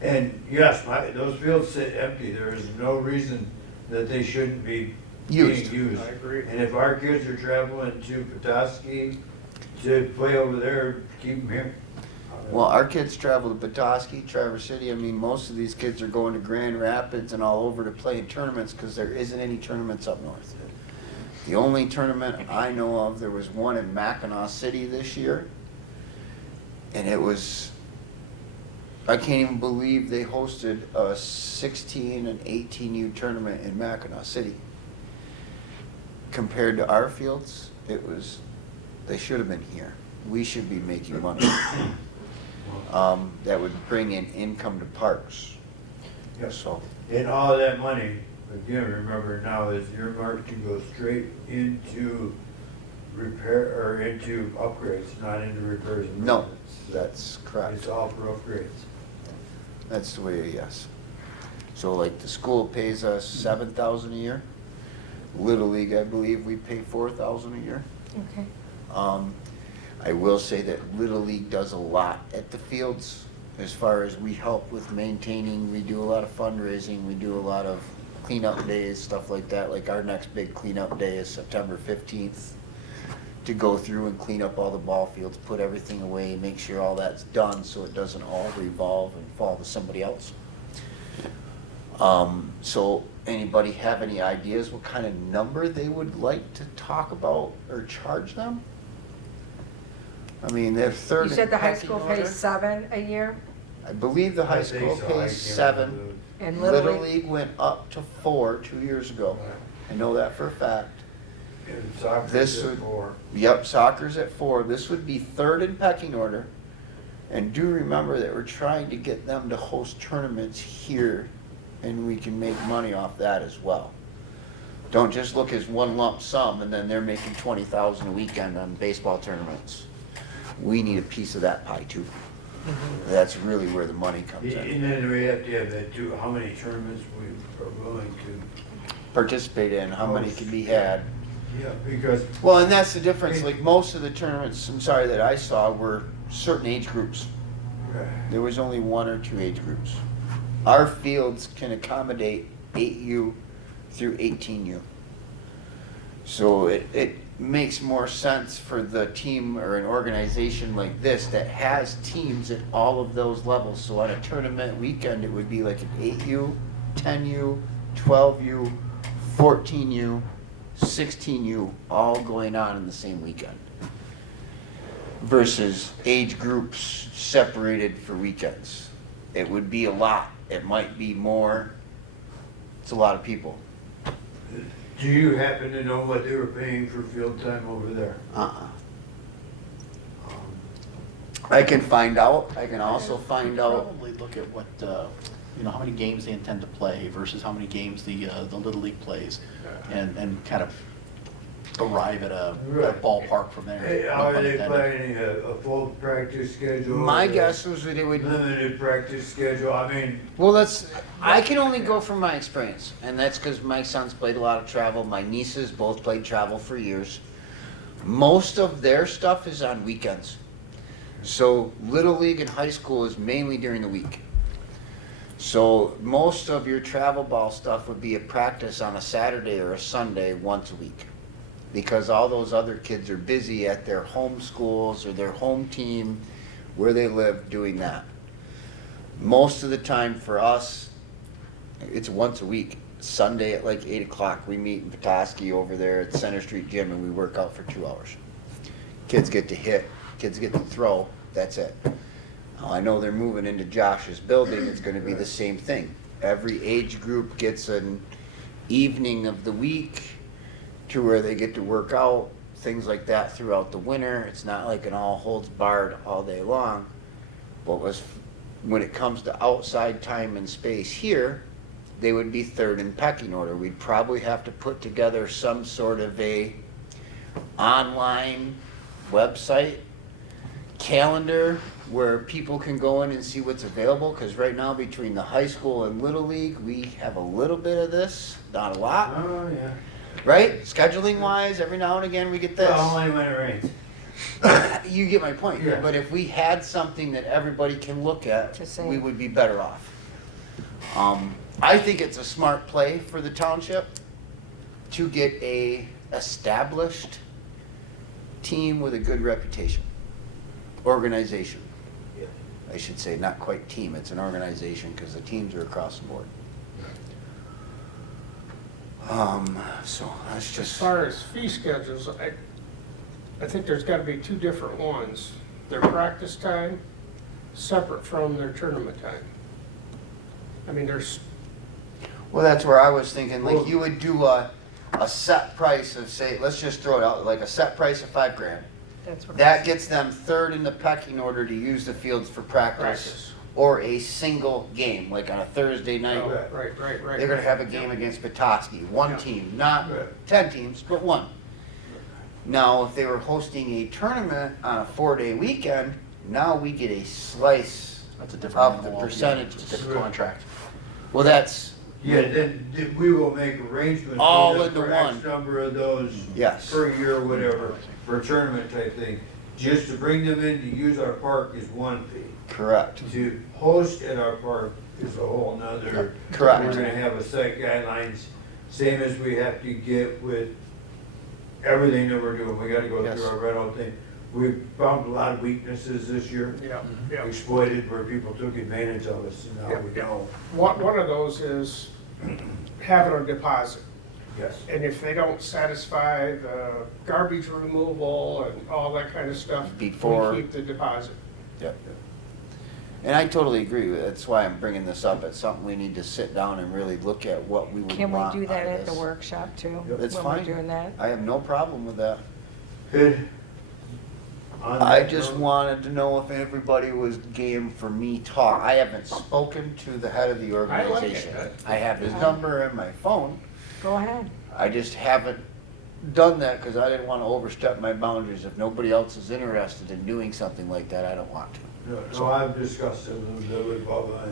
And yes, those fields sit empty, there is no reason that they shouldn't be Used. being used. I agree. And if our kids are traveling to Petoskey to play over there, keep them here. Well, our kids travel to Petoskey, Traverse City. I mean, most of these kids are going to Grand Rapids and all over to play in tournaments because there isn't any tournaments up north. The only tournament I know of, there was one in Mackinac City this year. And it was, I can't even believe they hosted a 16 and 18U tournament in Mackinac City. Compared to our fields, it was, they should have been here. We should be making money. That would bring in income to parks. Yep. So, And all that money, again, remember now, is earmarked to go straight into repair, or into upgrades, not into repairs and no, maintenance. that's correct. It's all for upgrades. That's the way, yes. So like the school pays us $7,000 a year. Little League, I believe, we pay $4,000 a year. Okay. I will say that Little League does a lot at the fields as far as we help with maintaining. We do a lot of fundraising. We do a lot of cleanup days, stuff like that. Like our next big cleanup day is September 15th to go through and clean up all the ball fields, put everything away, make sure all that's done so it doesn't all revolve and fall to somebody else. So anybody have any ideas what kind of number they would like to talk about or charge them? I mean, they're third. You in said the high pecking school order. pays $7 a year I believe the high I think school so. I pays can't 7. remember. and Little League went up to 4 2 years ago. I know that for a fact. And soccer's This at would- 4. Yep, soccer's at 4. This would be third in pecking order. And do remember that we're trying to get them to host tournaments here, and we can make money off that as well. Don't just look as one lump sum and then they're making $20,000 a weekend on baseball tournaments. We need a piece of that pie too. That's really where the money comes in. And then we have to have that too, how many tournaments we are willing to. Participate in, how many can be had. Yeah, because Well, and that's the difference, like most of the tournaments, I'm sorry, that I saw were certain age groups. There was only 1 or 2 age groups. Our fields can accommodate 8U through 18U. So it makes more sense for the team or an organization like this that has teams at all of those levels. So on a tournament weekend, it would be like an 8U, 10U, 12U, 14U, 16U, all going on in the same weekend. Versus age groups separated for weekends. It would be a lot. It might be more. It's a lot of people. do you happen to know what they were paying for field time over there? Uh-uh. Um, I can find out. I can also find out. Probably look at what, how many games they intend to play versus how many games the Little League plays, and kind of arrive at a Right. ballpark from there. Hey, No how are pun they intended. planning a full practice schedule? My or guess was that it would. limited practice schedule, I mean, Well, I can only go from my experience, and that's because my sons played a lot of travel. My nieces both played travel for years. Most of their stuff is on weekends. So Little League and high school is mainly during the week. So most of your travel ball stuff would be a practice on a Saturday or a Sunday once a week. Because all those other kids are busy at their home schools or their home team where they live doing that. Most of the time for us, it's once a week. Sunday at like 8 o'clock, we meet in Petoskey over there at Center Street Gym and we work out for 2 hours. Kids get to hit, kids get to throw, that's it. Now, I know they're moving into Josh's building, it's gonna be the same thing. Every age group gets an evening of the week to where they get to work out things like that throughout the winter. It's not like an all holds barred all day long. But when it comes to outside time and space here, they would be third in pecking order. We'd probably have to put together some sort of a online website calendar where people can go in and see what's available, because right now between the high school and Little League, we have a little bit of this, not a lot, Oh, yeah. right? Scheduling wise, every now and again we get this. Well, only when it rains. You get my point. Yeah. But if we had something that everybody can look at, To see. we would be better off. I think it's a smart play for the township to get a established team with a good reputation. Organization. Yeah. I should say, not quite team, it's an organization because the teams are across the board. So that's As just, far as fee schedules, I think there's gotta be two different ones. Their practice time, separate from their tournament time. I mean, there's, well, that's where I was thinking, like you would do a set price of, say, let's just throw it out, like a set price of $5,000. That's what. That gets them third in the pecking order to use the fields for practice Practice. or a single game, like on a Thursday night. oh, right. They're gonna have a game against Petoskey, one Yeah. team, not Right. 10 teams, but one. Now, if they were hosting a tournament on a 4-day weekend, now we get a slice That's a of different the animal. percentage. It's a different contract. Well, that's, Yeah, then we will make arrangements All for into them for X one. number of those yes, per year or whatever, for a tournament type thing. Just to bring them in to use our park is one fee. correct, To host at our park is a whole nother. correct. We're gonna have a set guidelines, same as we have to get with everything that we're doing. We gotta go Yes. through our rental thing. We found a lot of weaknesses this year, Yeah. exploited where people took advantage of us, and now we Yeah. know. One of those is having a deposit. Yes. And if they don't satisfy the garbage removal and all that kind of stuff, Before- we keep the deposit. Yep. And I totally agree with it. That's why I'm bringing this up. It's something we need to sit down and really look at what we would Can want we do that out of at the this. workshop too? That's when fine. we're doing that? I have no problem with that. Good. On I that just note- wanted to know if everybody was game for me talk. I haven't spoken to the head of the I like it. organization. I have his number in my phone. Go ahead. I just haven't done that because I didn't want to overstep my boundaries. If nobody else is interested in doing something like that, I don't want to. No, I've discussed it with Bubba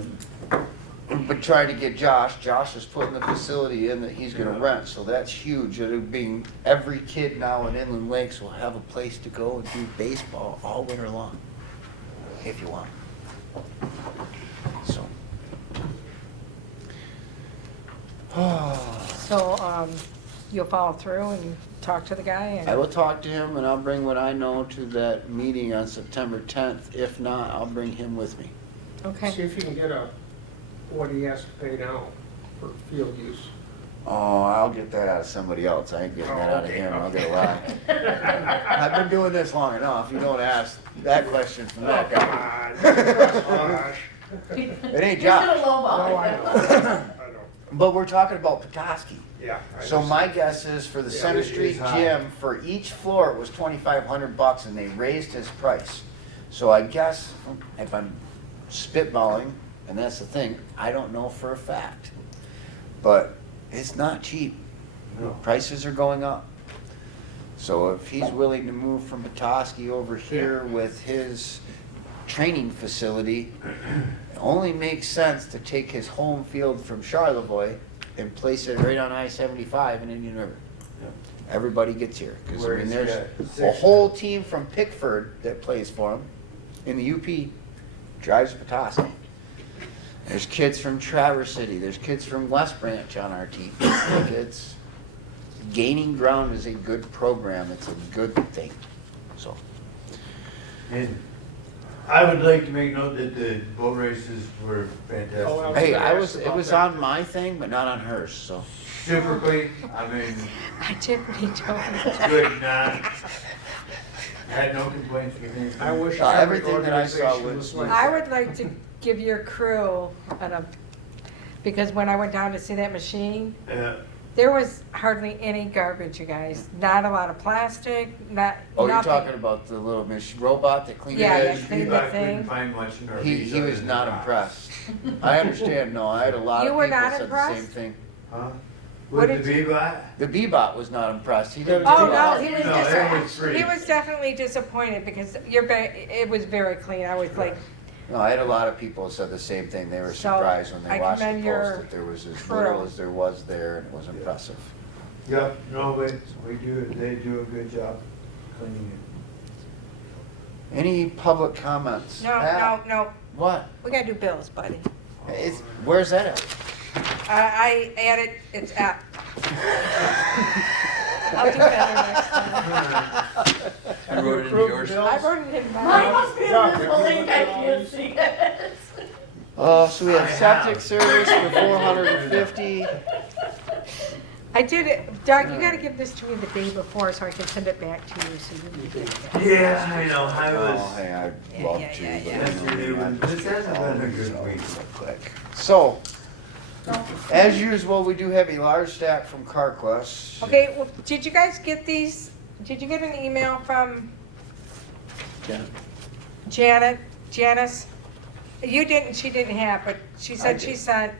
and But trying to get Josh is putting the facility in that he's gonna rent, so that's huge. It'll be, every kid now in Inland Lakes will have a place to go and do baseball all winter long, if you want. So. So, you'll follow through and talk to the guy I and, will talk to him and I'll bring what I know to that meeting on September 10th. If not, I'll bring him with me. See okay. if you can get what he has to pay now for field use. Oh, I'll get that out of somebody else. I ain't getting that out of Okay, him. I'll okay. get a lie. I've been doing this long enough. You don't ask that question from that guy. Gosh. It ain't He's gonna Josh. lowball No, I it. know, I know, But we're talking about Petoskey. yeah. I So just- my guess is for the Yeah, Center it is Street high. gym, for each floor, it was $2,500 and they raised his price. So I guess, if I'm spitballing, and that's the thing, I don't know for a fact. But it's not cheap. No. Prices are going up. So if he's willing to move from Petoskey over here with his training facility, it only makes sense to take his home field from Charlevoix and place it right on I-75 in Indian River. Everybody gets here, because I Where mean, he's there's got a six- whole team from Pickford that plays for him in the UP, drives to Petoskey. There's kids from Traverse City, there's kids from West Branch on our team. Like, it's, gaining ground is a good program, it's a good thing, so. And I would like to make note that the boat races were fantastic. Oh, well. Hey, gonna it ask was about on my thing, but not on hers, so. Super clean, I mean, I typically don't. good, not, had no complaints with anything. I wish Everything every that I saw organization was- was like I that. would like to give your crew because when I went down to see that machine, Yeah, There was hardly any garbage, you guys. Not a lot of plastic, not, Oh, you're nothing. talking about the little robot that cleaned Yeah, it? yeah. Yeah, clean the I couldn't thing. find much in our. He was not impressed. I understand, no, I had a lot You of were people not said the impressed? same thing. Huh? What With the did Bebot? The Bebot was not impressed. He didn't. Oh, do no, that. he was No, that was pretty. he was definitely disappointed because it was very clean. I was like, No, I had a lot of people said the same thing. They were So, surprised when I they watched the commend post your that there was as crew. little as there was there, and it was impressive. Yep, no, but they do a good job cleaning it. Any public comments? no, Pat? no, no. What? We gotta do bills, buddy. Where's that at? I added, it's up. I'll do better next time. I wrote it into yours. I wrote it in Mine mine. must be in this link, I can't see it. So we have septic service for 450. I did it, Doug, you gotta give this to me the day before so I can send it back to you so you can get it. back. Yeah, I know, I Oh, was, hey, I'd Yeah, love yeah, to, yeah, but yeah. Yesterday was- this hasn't been a good week. Real quick. So, as usual, we do have a large stack from CarQuest. Okay, well, did you guys get these, did you get an email from Janice? You didn't, she didn't have, but she I said she did. sent,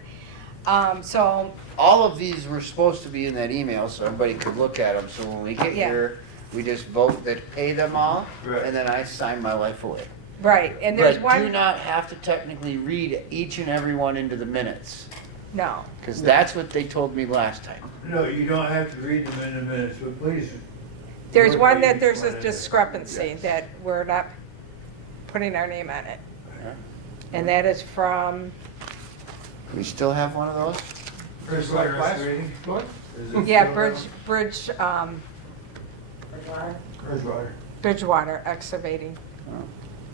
so, All of these were supposed to be in that email so everybody could look at them. So when we get Yeah. here, we just vote that pay them all, Right. and then I sign my life away. right, and there's But do one, not have to technically read each and every one into the minutes, no. because that's what they told me last time. no, you don't have to read them in the minutes, but please. There's look one at that each there's one a in there. discrepancy Yes. that we're not putting our name on it. Yeah. And that is from, We still have one of those? First Like letter last excavating? month? Is it yeah, still Bridgewater. Bridgewater excavating. Oh.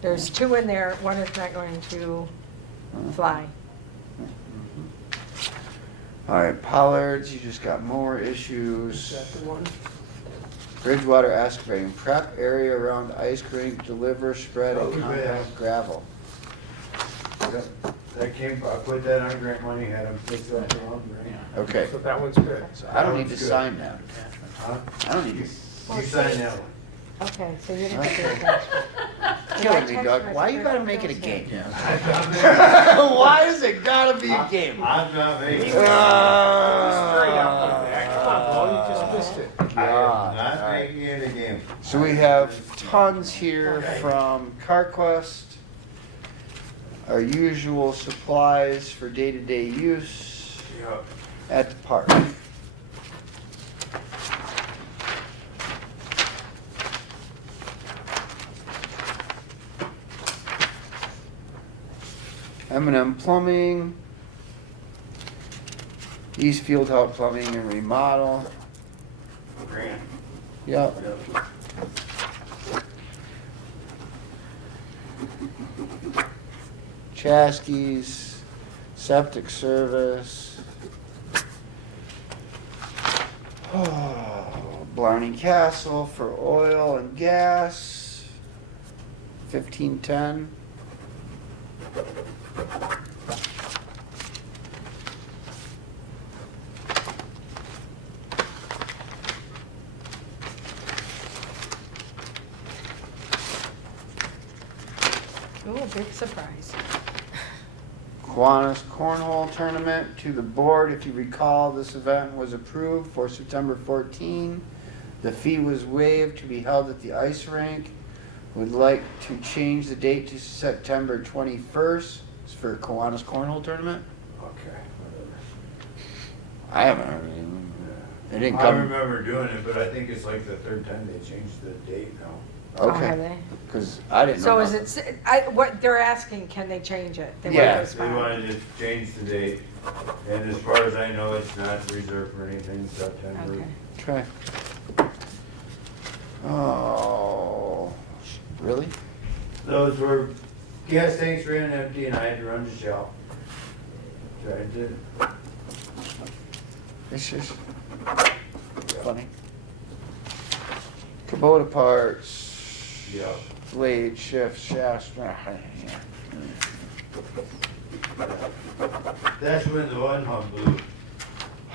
There's two in there, one is not going to fly. All right, Pollards, you just got more Is issues. that the one? Bridgewater excavating, prep area around ice rink, deliver, spread, and Oh, yeah. compact gravel. That came, I put that on grant money, had them fix that wrong, right? Okay, So that one's good. so I don't need to That one's good. sign that. Huh? I don't need You to. sign that one. Okay, so you didn't Okay. get that. Killing me, Doug. Why you gotta make it a game? Yeah. Why is it gotta be a game? I'm not making. Straight up with that. Come on, Paul, you just missed it. I God. am not All right. making it a game. So we have tons here from CarQuest. Our usual supplies for day-to-day use Yep. at the park. M&M Plumbing, East Fieldhouse Plumbing and Remodel. Grant. Yep. Chaskies, septic service. Blarney Castle for oil and gas, 1510. Ooh, a big surprise. Kiwanis Cornhole Tournament to the board. If you recall, this event was approved for September 14. The fee was waived to be held at the ice rink. Would like to change the date to September 21st. It's for Kiwanis Cornhole Tournament. Okay. I haven't heard anything. It didn't I come. remember doing it, but I think it's like the third time they changed the date now. Oh, have Okay. they? Because I didn't know. So is nothing. it, what they're asking, can they change it? They want Yeah, those They five. wanted to change the date, and as far as I know, it's not reserved for anything September. Okay. Okay. Oh, really? Those were, gas tanks ran empty and I had to run the shell. Tried to, It's just funny. Kubota parts. yeah. Blade, shift, shafts. That's when the one hub blew.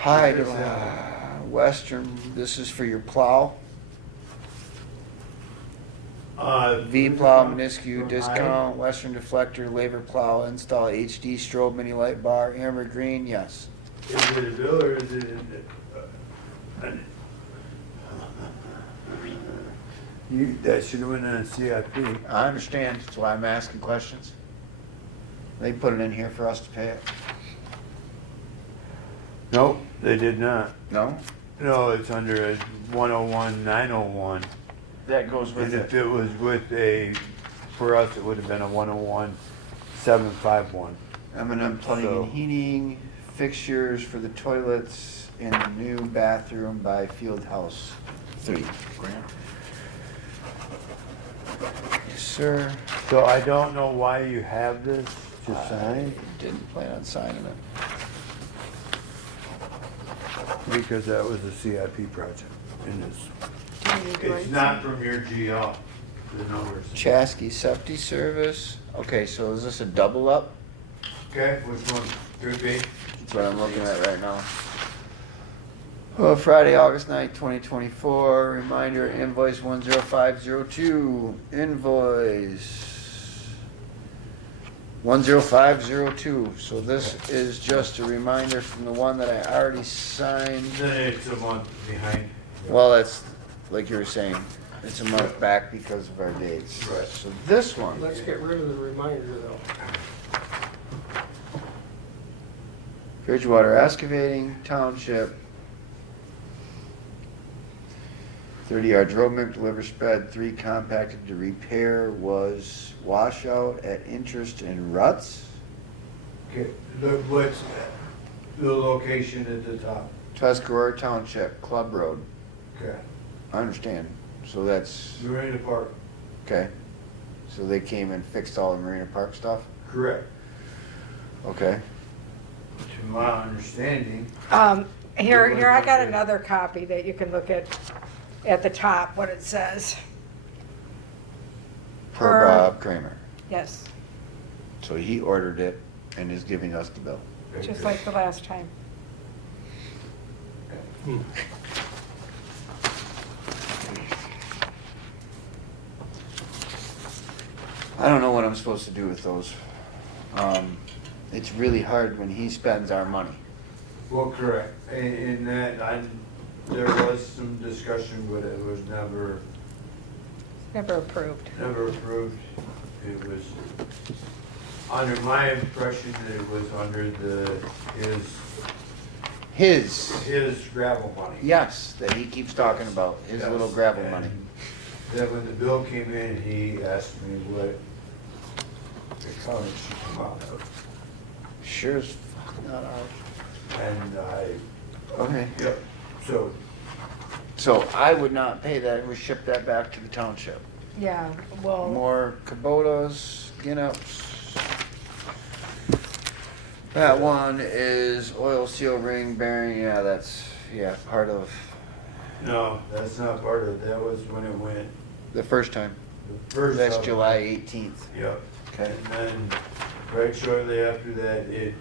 Hi, Where's that? Western, this is for your plow. V plow, minuscule From discount, Western deflector, labor plow, install HD strobe mini light bar, amber green, yes. Is it a bill or is it that should have went on a CIP. I understand, that's why I'm asking questions. They put it in here for us to pay it. Nope, they did not. No? No, it's under a 101-901. That goes And with if it. it was with a, for us, it would have been a 101-751. M&M plumbing So- and heating, fixtures for the toilets in the new bathroom by Fieldhouse 3. Grant. Yes, sir. So I don't know why you have this to I sign, didn't plan on signing it. because that was a CIP project. And Do you need to write it's not from your GL, the numbers. Chasky Septic Service. Okay, so is this a double up? Okay, which one? Could be. That's what I'm looking at right now. Oh, Friday, August 9th, 2024. Reminder, invoice 10502. Invoice 10502. So this is just a reminder from the one that I already signed. Then it's a month behind. Well, that's, like you were saying, it's a month back because of our dates. Right. So this one. Let's get rid of the reminder though. Bridgewater Excavating, Township. 30-yard road mix, deliver spread, 3 compacted to repair was washout at interest in ruts. Okay, look, what's the location at the top? Tuscarora Township, Club Road. Okay, I understand. So that's, Marina Park, okay. So they came and fixed all the Marina Park stuff? correct. Okay. To my understanding, Here, I got another copy that you can look at the top, what it says. Per Per- Bob Kramer. Yes, So he ordered it and is giving us the bill. just like the last time. I don't know what I'm supposed to do with those. It's really hard when he spends our money. well, correct. In that, there was some discussion, but it was never Never approved. approved. It was under my impression that it was under his gravel money. Yes, that he keeps talking about, his Yes, little gravel and money. Then when the bill came in, he asked me what the county should come out of. Sure as fuck not ours. And Okay. yep, so, So I would not pay that, we ship that back to the township. Yeah, well, More Kubotas, Ginnups. That one is oil seal ring bearing, yeah, that's, yeah, part of no, that's not part of it. That was when it went, the first time. the first. That's time. July 18th. Yep. Okay. And then, right shortly after that, it,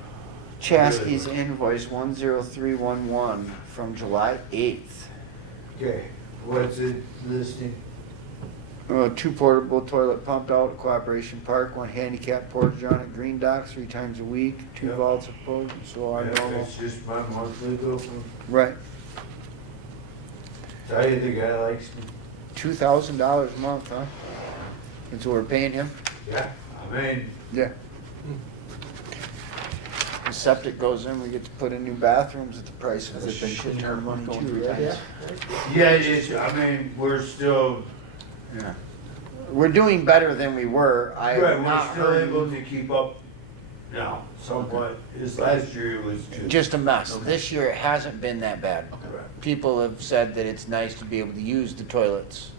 Chasky's invoice 10311 from July 8th. okay, what's it listing? 2 portable toilet pumped out at Cooperation Park, 1 handicap portage on at Green Dock 3 times a week, 2 Yep. vaults of portage, so our Yeah, normal. it's just my monthly bill from, Right, tell you the guy likes me. $2,000 a month, huh? That's what we're paying him? Yeah, I mean, Yeah. The septic goes in, we get to put in new bathrooms at the price of Has a it been shit cleaned ton of out, money going too, through right? that? yeah, it's, I mean, we're still, Yeah. We're doing better than we were. I right, have we're not still heard able to keep up now, somewhat. This last year it was just. just a mess. Okay. This year it hasn't been that bad. Right. People have said that it's nice to be able to use the toilets.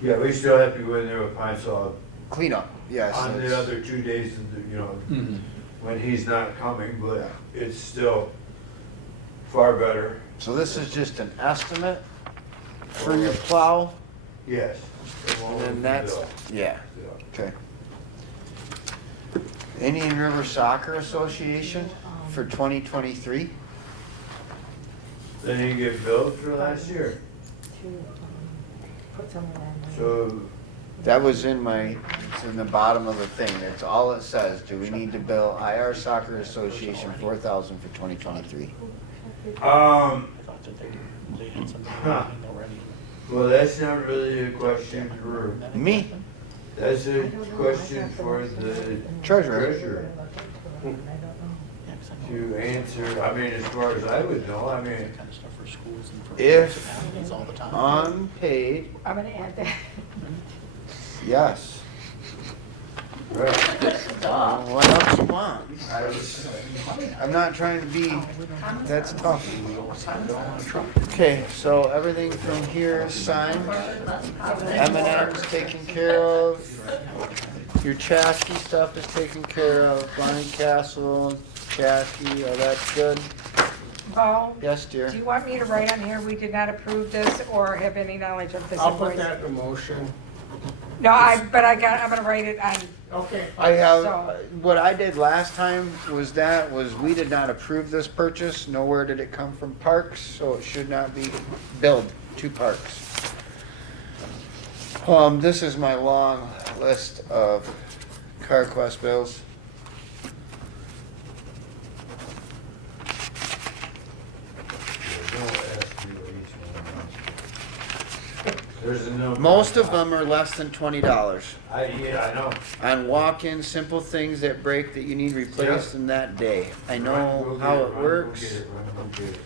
Yeah, we still have to go in there with pine saw Clean up, yes. on it's- the other 2 days of the, Mhm. when he's not coming, but it's still far better. So this is just an estimate for your plow? Yes. And then that's, yeah, okay. Indian River Soccer Association for 2023. They didn't get billed for last year. Put some of that in. So, That was in it's in the bottom of the thing. That's all it says. Do we need to bill IR Soccer Association $4,000 for 2023? I thought that they had something Huh. already. well, that's not really a question for, Me, that's a question for the treasurer. treasurer Yeah, 'cause I know to answer. I mean, as far as I would know, I mean, that kind of stuff for schools and for If municipalities all the time. unpaid, I'm gonna add that. yes. right. Duh. What else you want? I'm not trying to be, that's tough. Okay, so everything from here is signed. M&M's taken care of. Your Chasky stuff is taken care of. Bonnie Castle, Chasky, all that's good. Bo, Yes, dear. do you want me to write on here, we did not approve this or have any knowledge of this I'll put invoice? that in a motion. No, I'm gonna write it on, Okay. I have, So- what I did last time was we did not approve this purchase, nowhere did it come from Parks, so it should not be billed to Parks. This is my long list of CarQuest bills. There's a number. Most of them are less than $20 Yeah, I know. on walk-in simple things that break that you need replaced in that day. I Run, know go how get it run, go works. get it, run, go get it.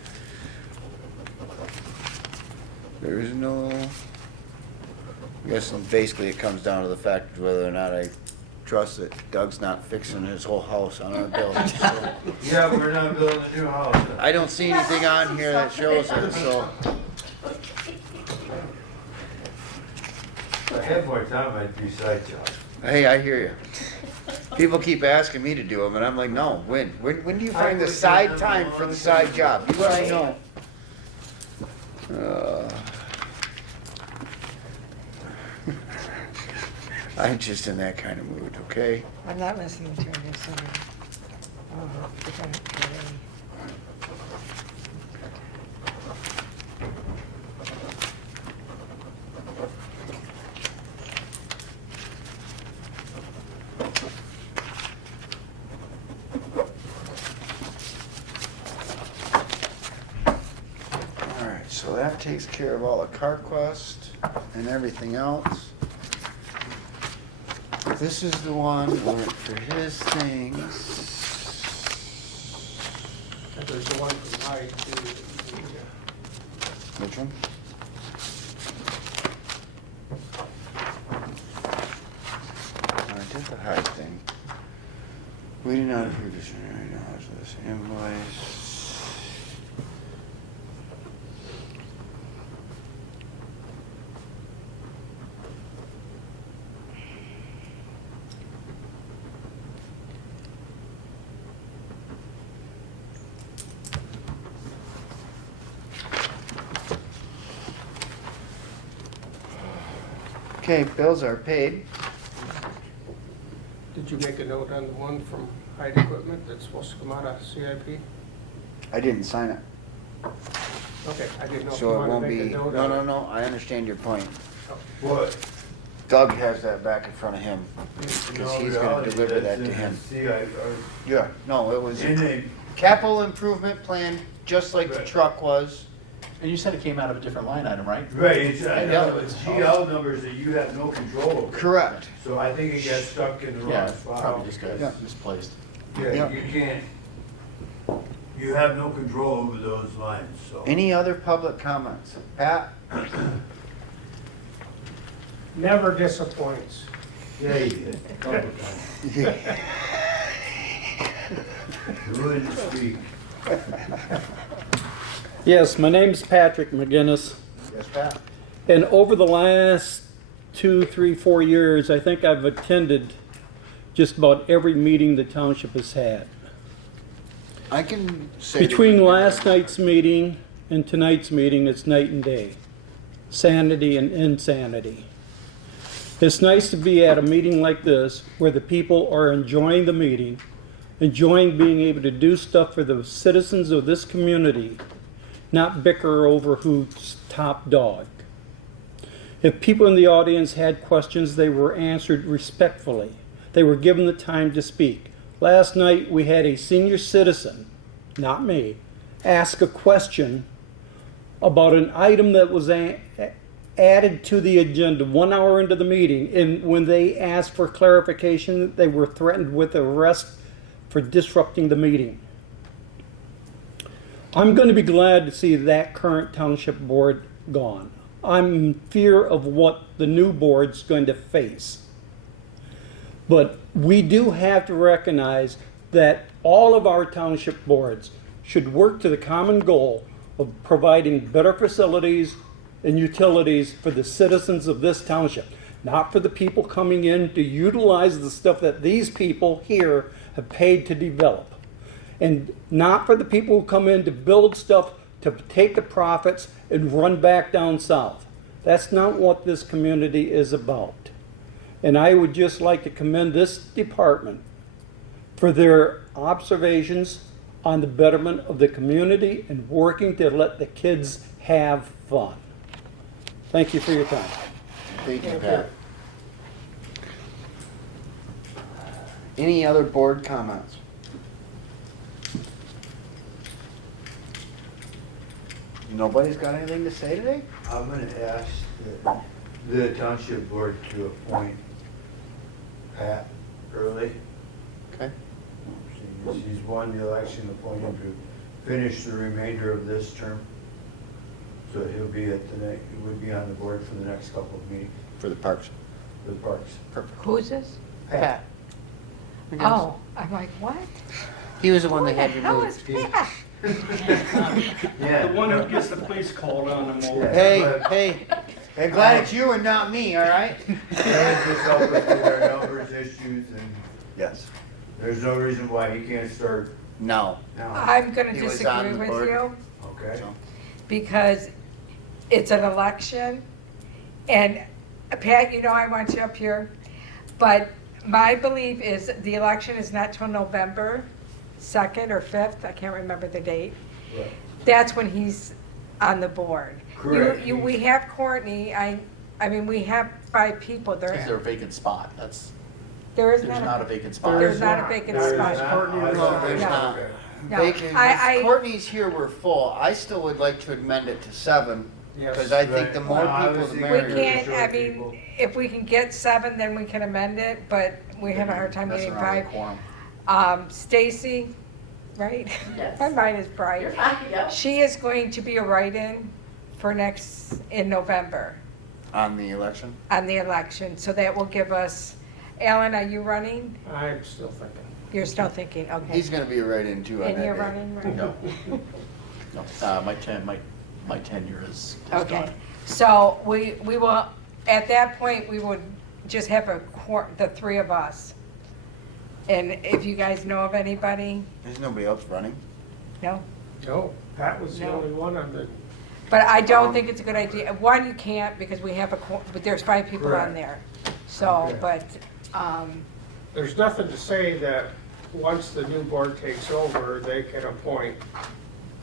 There is no, I guess basically it comes down to the fact of whether or not I trust that Doug's not fixing his whole house on our bill. So, Yeah, we're not building a new house. I don't see anything on here that shows it, so. If I had more time, I'd do side jobs. Hey, I hear you. People keep asking me to do them, and I'm like, no, when? When do you find the side time for the side job? You let me know. I'm just in that kind of mood, okay? I'm not listening to this. Oh, it's on today. Alright, so that takes care of all the CarQuest and everything else. This is the one where for his things. And there's the one from Hyde too. Which one? I did the high thing. We do not approve this right now. So this invoice. Okay, bills are paid. Did you make a note on the one from Hyde Equipment that's supposed to come out of CIP? I didn't sign it, Okay, I didn't know if you so it wanted won't to make be, a note no, on no, it. no, I understand your point. What? Doug has that back in front of him, because No, he's gonna reality, deliver that that's to in him. CIP. Yeah, no, it was In a a, capital improvement plan, just like the Right. truck was. And you said it came out of a different line item, right? right, it's, I Yeah, know, it's GL numbers that you have no control over. Correct. So I think it got stuck in the Yeah, wrong spot. probably just Yeah. got misplaced. Yeah. Yeah, you can't, you have no control over those lines, so. Any other public comments? Pat? Never disappoints. Yeah, you did. Couple times. You wouldn't speak. Yes, my name's Patrick McGinnis, Yes, Pat? and over the last 2, 3, 4 years, I think I've attended just about every meeting the township has had. I can say. that Between you- last night's meeting and tonight's meeting, it's night and day. Sanity and insanity. It's nice to be at a meeting like this where the people are enjoying the meeting, enjoying being able to do stuff for the citizens of this community, not bicker over who's top dog. If people in the audience had questions, they were answered respectfully. They were given the time to speak. Last night, we had a senior citizen, not me, ask a question about an item that was added to the agenda 1 hour into the meeting, and when they asked for clarification, they were threatened with arrest for disrupting the meeting. I'm going to be glad to see that current township board gone. I'm in fear of what the new board's going to face. But we do have to recognize that all of our township boards should work to the common goal of providing better facilities and utilities for the citizens of this township, not for the people coming in to utilize the stuff that these people here have paid to develop, and not for the people who come in to build stuff to take the profits and run back down south. That's not what this community is about. And I would just like to commend this department for their observations on the betterment of the community and working to let the kids have fun. Thank you for your time. Thank you, Pat. Any other board comments? Nobody's got anything to say today? I'm gonna ask the township board to appoint Pat early. Okay. He's won the election, appoint him to finish the remainder of this term. So he'll be at the next, he would be on the board for the next couple of meetings, For the parks. for the parks. Perfect. Who's this? Pat. Oh, I'm like, what? He was the one Who that the had you hell moved. is Pat? Yeah. The one who gets the police called on them over. Hey, I'm glad it's you and not me, all right? That just help us with our numbers issues, and Yes. there's no reason why he can't start No. now, I'm gonna He was on disagree the with board. you okay? So, because it's an election. And Pat, you know I want you up here, but my belief is the election is not till November 2nd or 5th, I can't remember the date. Right. That's when he's on the board. Correct. We have Courtney, I mean, we have 5 people Is there there. a vacant spot? There's There's not a vacant spot. There's not a vacant There is spot. not? Oh, I No, thought there's there was. not. Okay. No, Vacant- I- if Courtney's here, we're full. I still would like to amend it to 7, Yes. because I think Right. the more No, I people, was the thinking We merrier. can't, I short mean, people. if we can get 7, then we can amend it, but we have a hard time That's getting around the 5. quorum. Stacy, right? Yes. My mind is You're bright. fine, yep. She is going to be a write-in for in November On the election? on the election, so that will give us, Alan, are you running? I'm still thinking. You're still thinking, okay. He's gonna be right in too on And that you're day. running, right? No. No, my tenure is Okay, gone. so we will, at that point, we would just have the 3 of us. And if you guys know of anybody, There's nobody else running. no? No, Pat was the No. only one on the, But I don't think it's a good idea. One, you can't because we have but there's 5 people on Correct. there. So, Okay. but, there's nothing to say that once the new board takes over, they can appoint.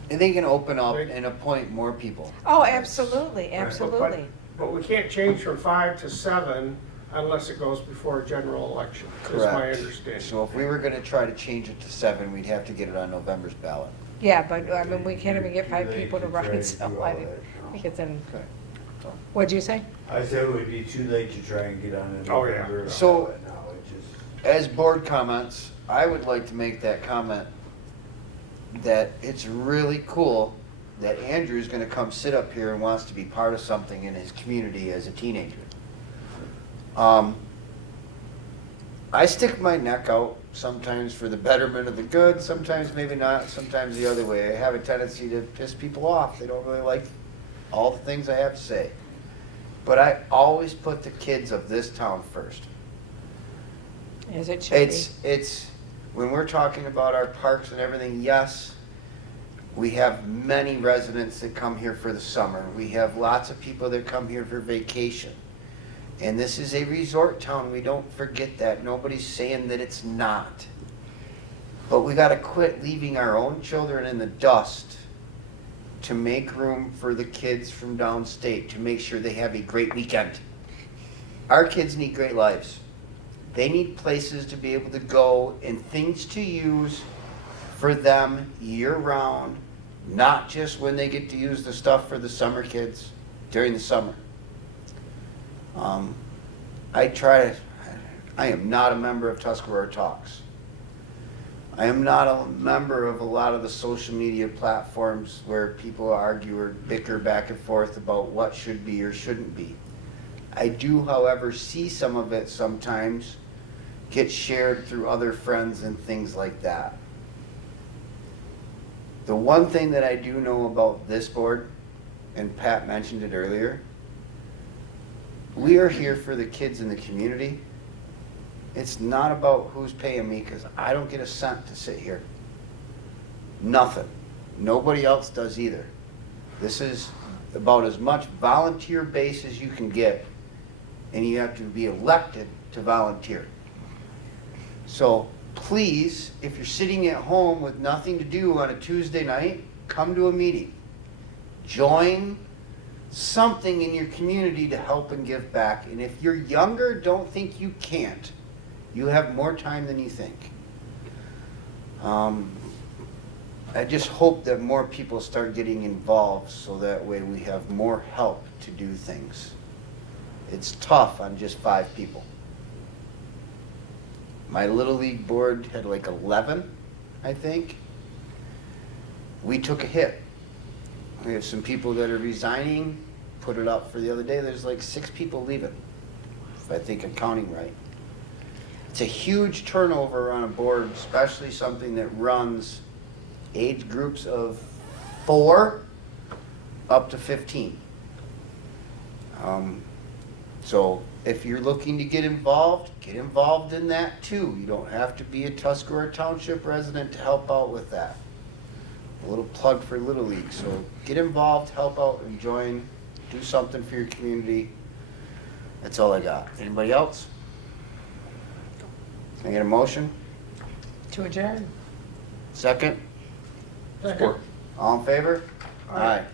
And they can open up Right. and appoint more people. oh, absolutely, absolutely. But we can't change from 5 to 7 unless it goes before a general election, is my Correct. understanding. So if we were gonna try to change it to 7, we'd have to get it on November's ballot. Yeah, but I mean, we can't even get Too 5 late people to try run, do so all I that. think it's in, Okay. what'd you say? I said it would be too late to try and get on it. Oh, yeah. So- now, it just. As board comments, I would like to make that comment that it's really cool that Andrew's gonna come sit up here and wants to be part of something in his community as a teenager. I stick my neck out sometimes for the betterment of the good, sometimes maybe not, sometimes the other way. I have a tendency to piss people off. They don't really like all the things I have to say. But I always put the kids of this town first. As it should be. It's, when we're talking about our parks and everything, yes, we have many residents that come here for the summer. We have lots of people that come here for vacation. And this is a resort town, we don't forget that. Nobody's saying that it's not. But we gotta quit leaving our own children in the dust to make room for the kids from downstate, to make sure they have a great weekend. Our kids need great lives. They need places to be able to go and things to use for them year-round, not just when they get to use the stuff for the summer kids during the summer. I am not a member of Tuscarora Talks. I am not a member of a lot of the social media platforms where people argue or bicker back and forth about what should be or shouldn't be. I do, however, see some of it sometimes get shared through other friends and things like that. The one thing that I do know about this board, and Pat mentioned it earlier, we are here for the kids in the community. It's not about who's paying me, because I don't get a cent to sit here. Nothing. Nobody else does either. This is about as much volunteer base as you can get, and you have to be elected to volunteer. So please, if you're sitting at home with nothing to do on a Tuesday night, come to a meeting. Join something in your community to help and give back. And if you're younger, don't think you can't. You have more time than you think. I just hope that more people start getting involved so that way we have more help to do things. It's tough on just 5 people. My Little League board had like 11, I think. We took a hit. We have some people that are resigning. Put it up for the other day. There's like 6 people leaving, if I think I'm counting right. It's a huge turnover on a board, especially something that runs age groups of 4 up to 15. So if you're looking to get involved in that too. You don't have to be a Tuscarora Township resident to help out with that. A little plug for Little League. So get involved, help out, and join. Do something for your community. That's all I got. Anybody else? Can I get a motion? To adjourn. Second? Second. All in favor? Aye. Aye.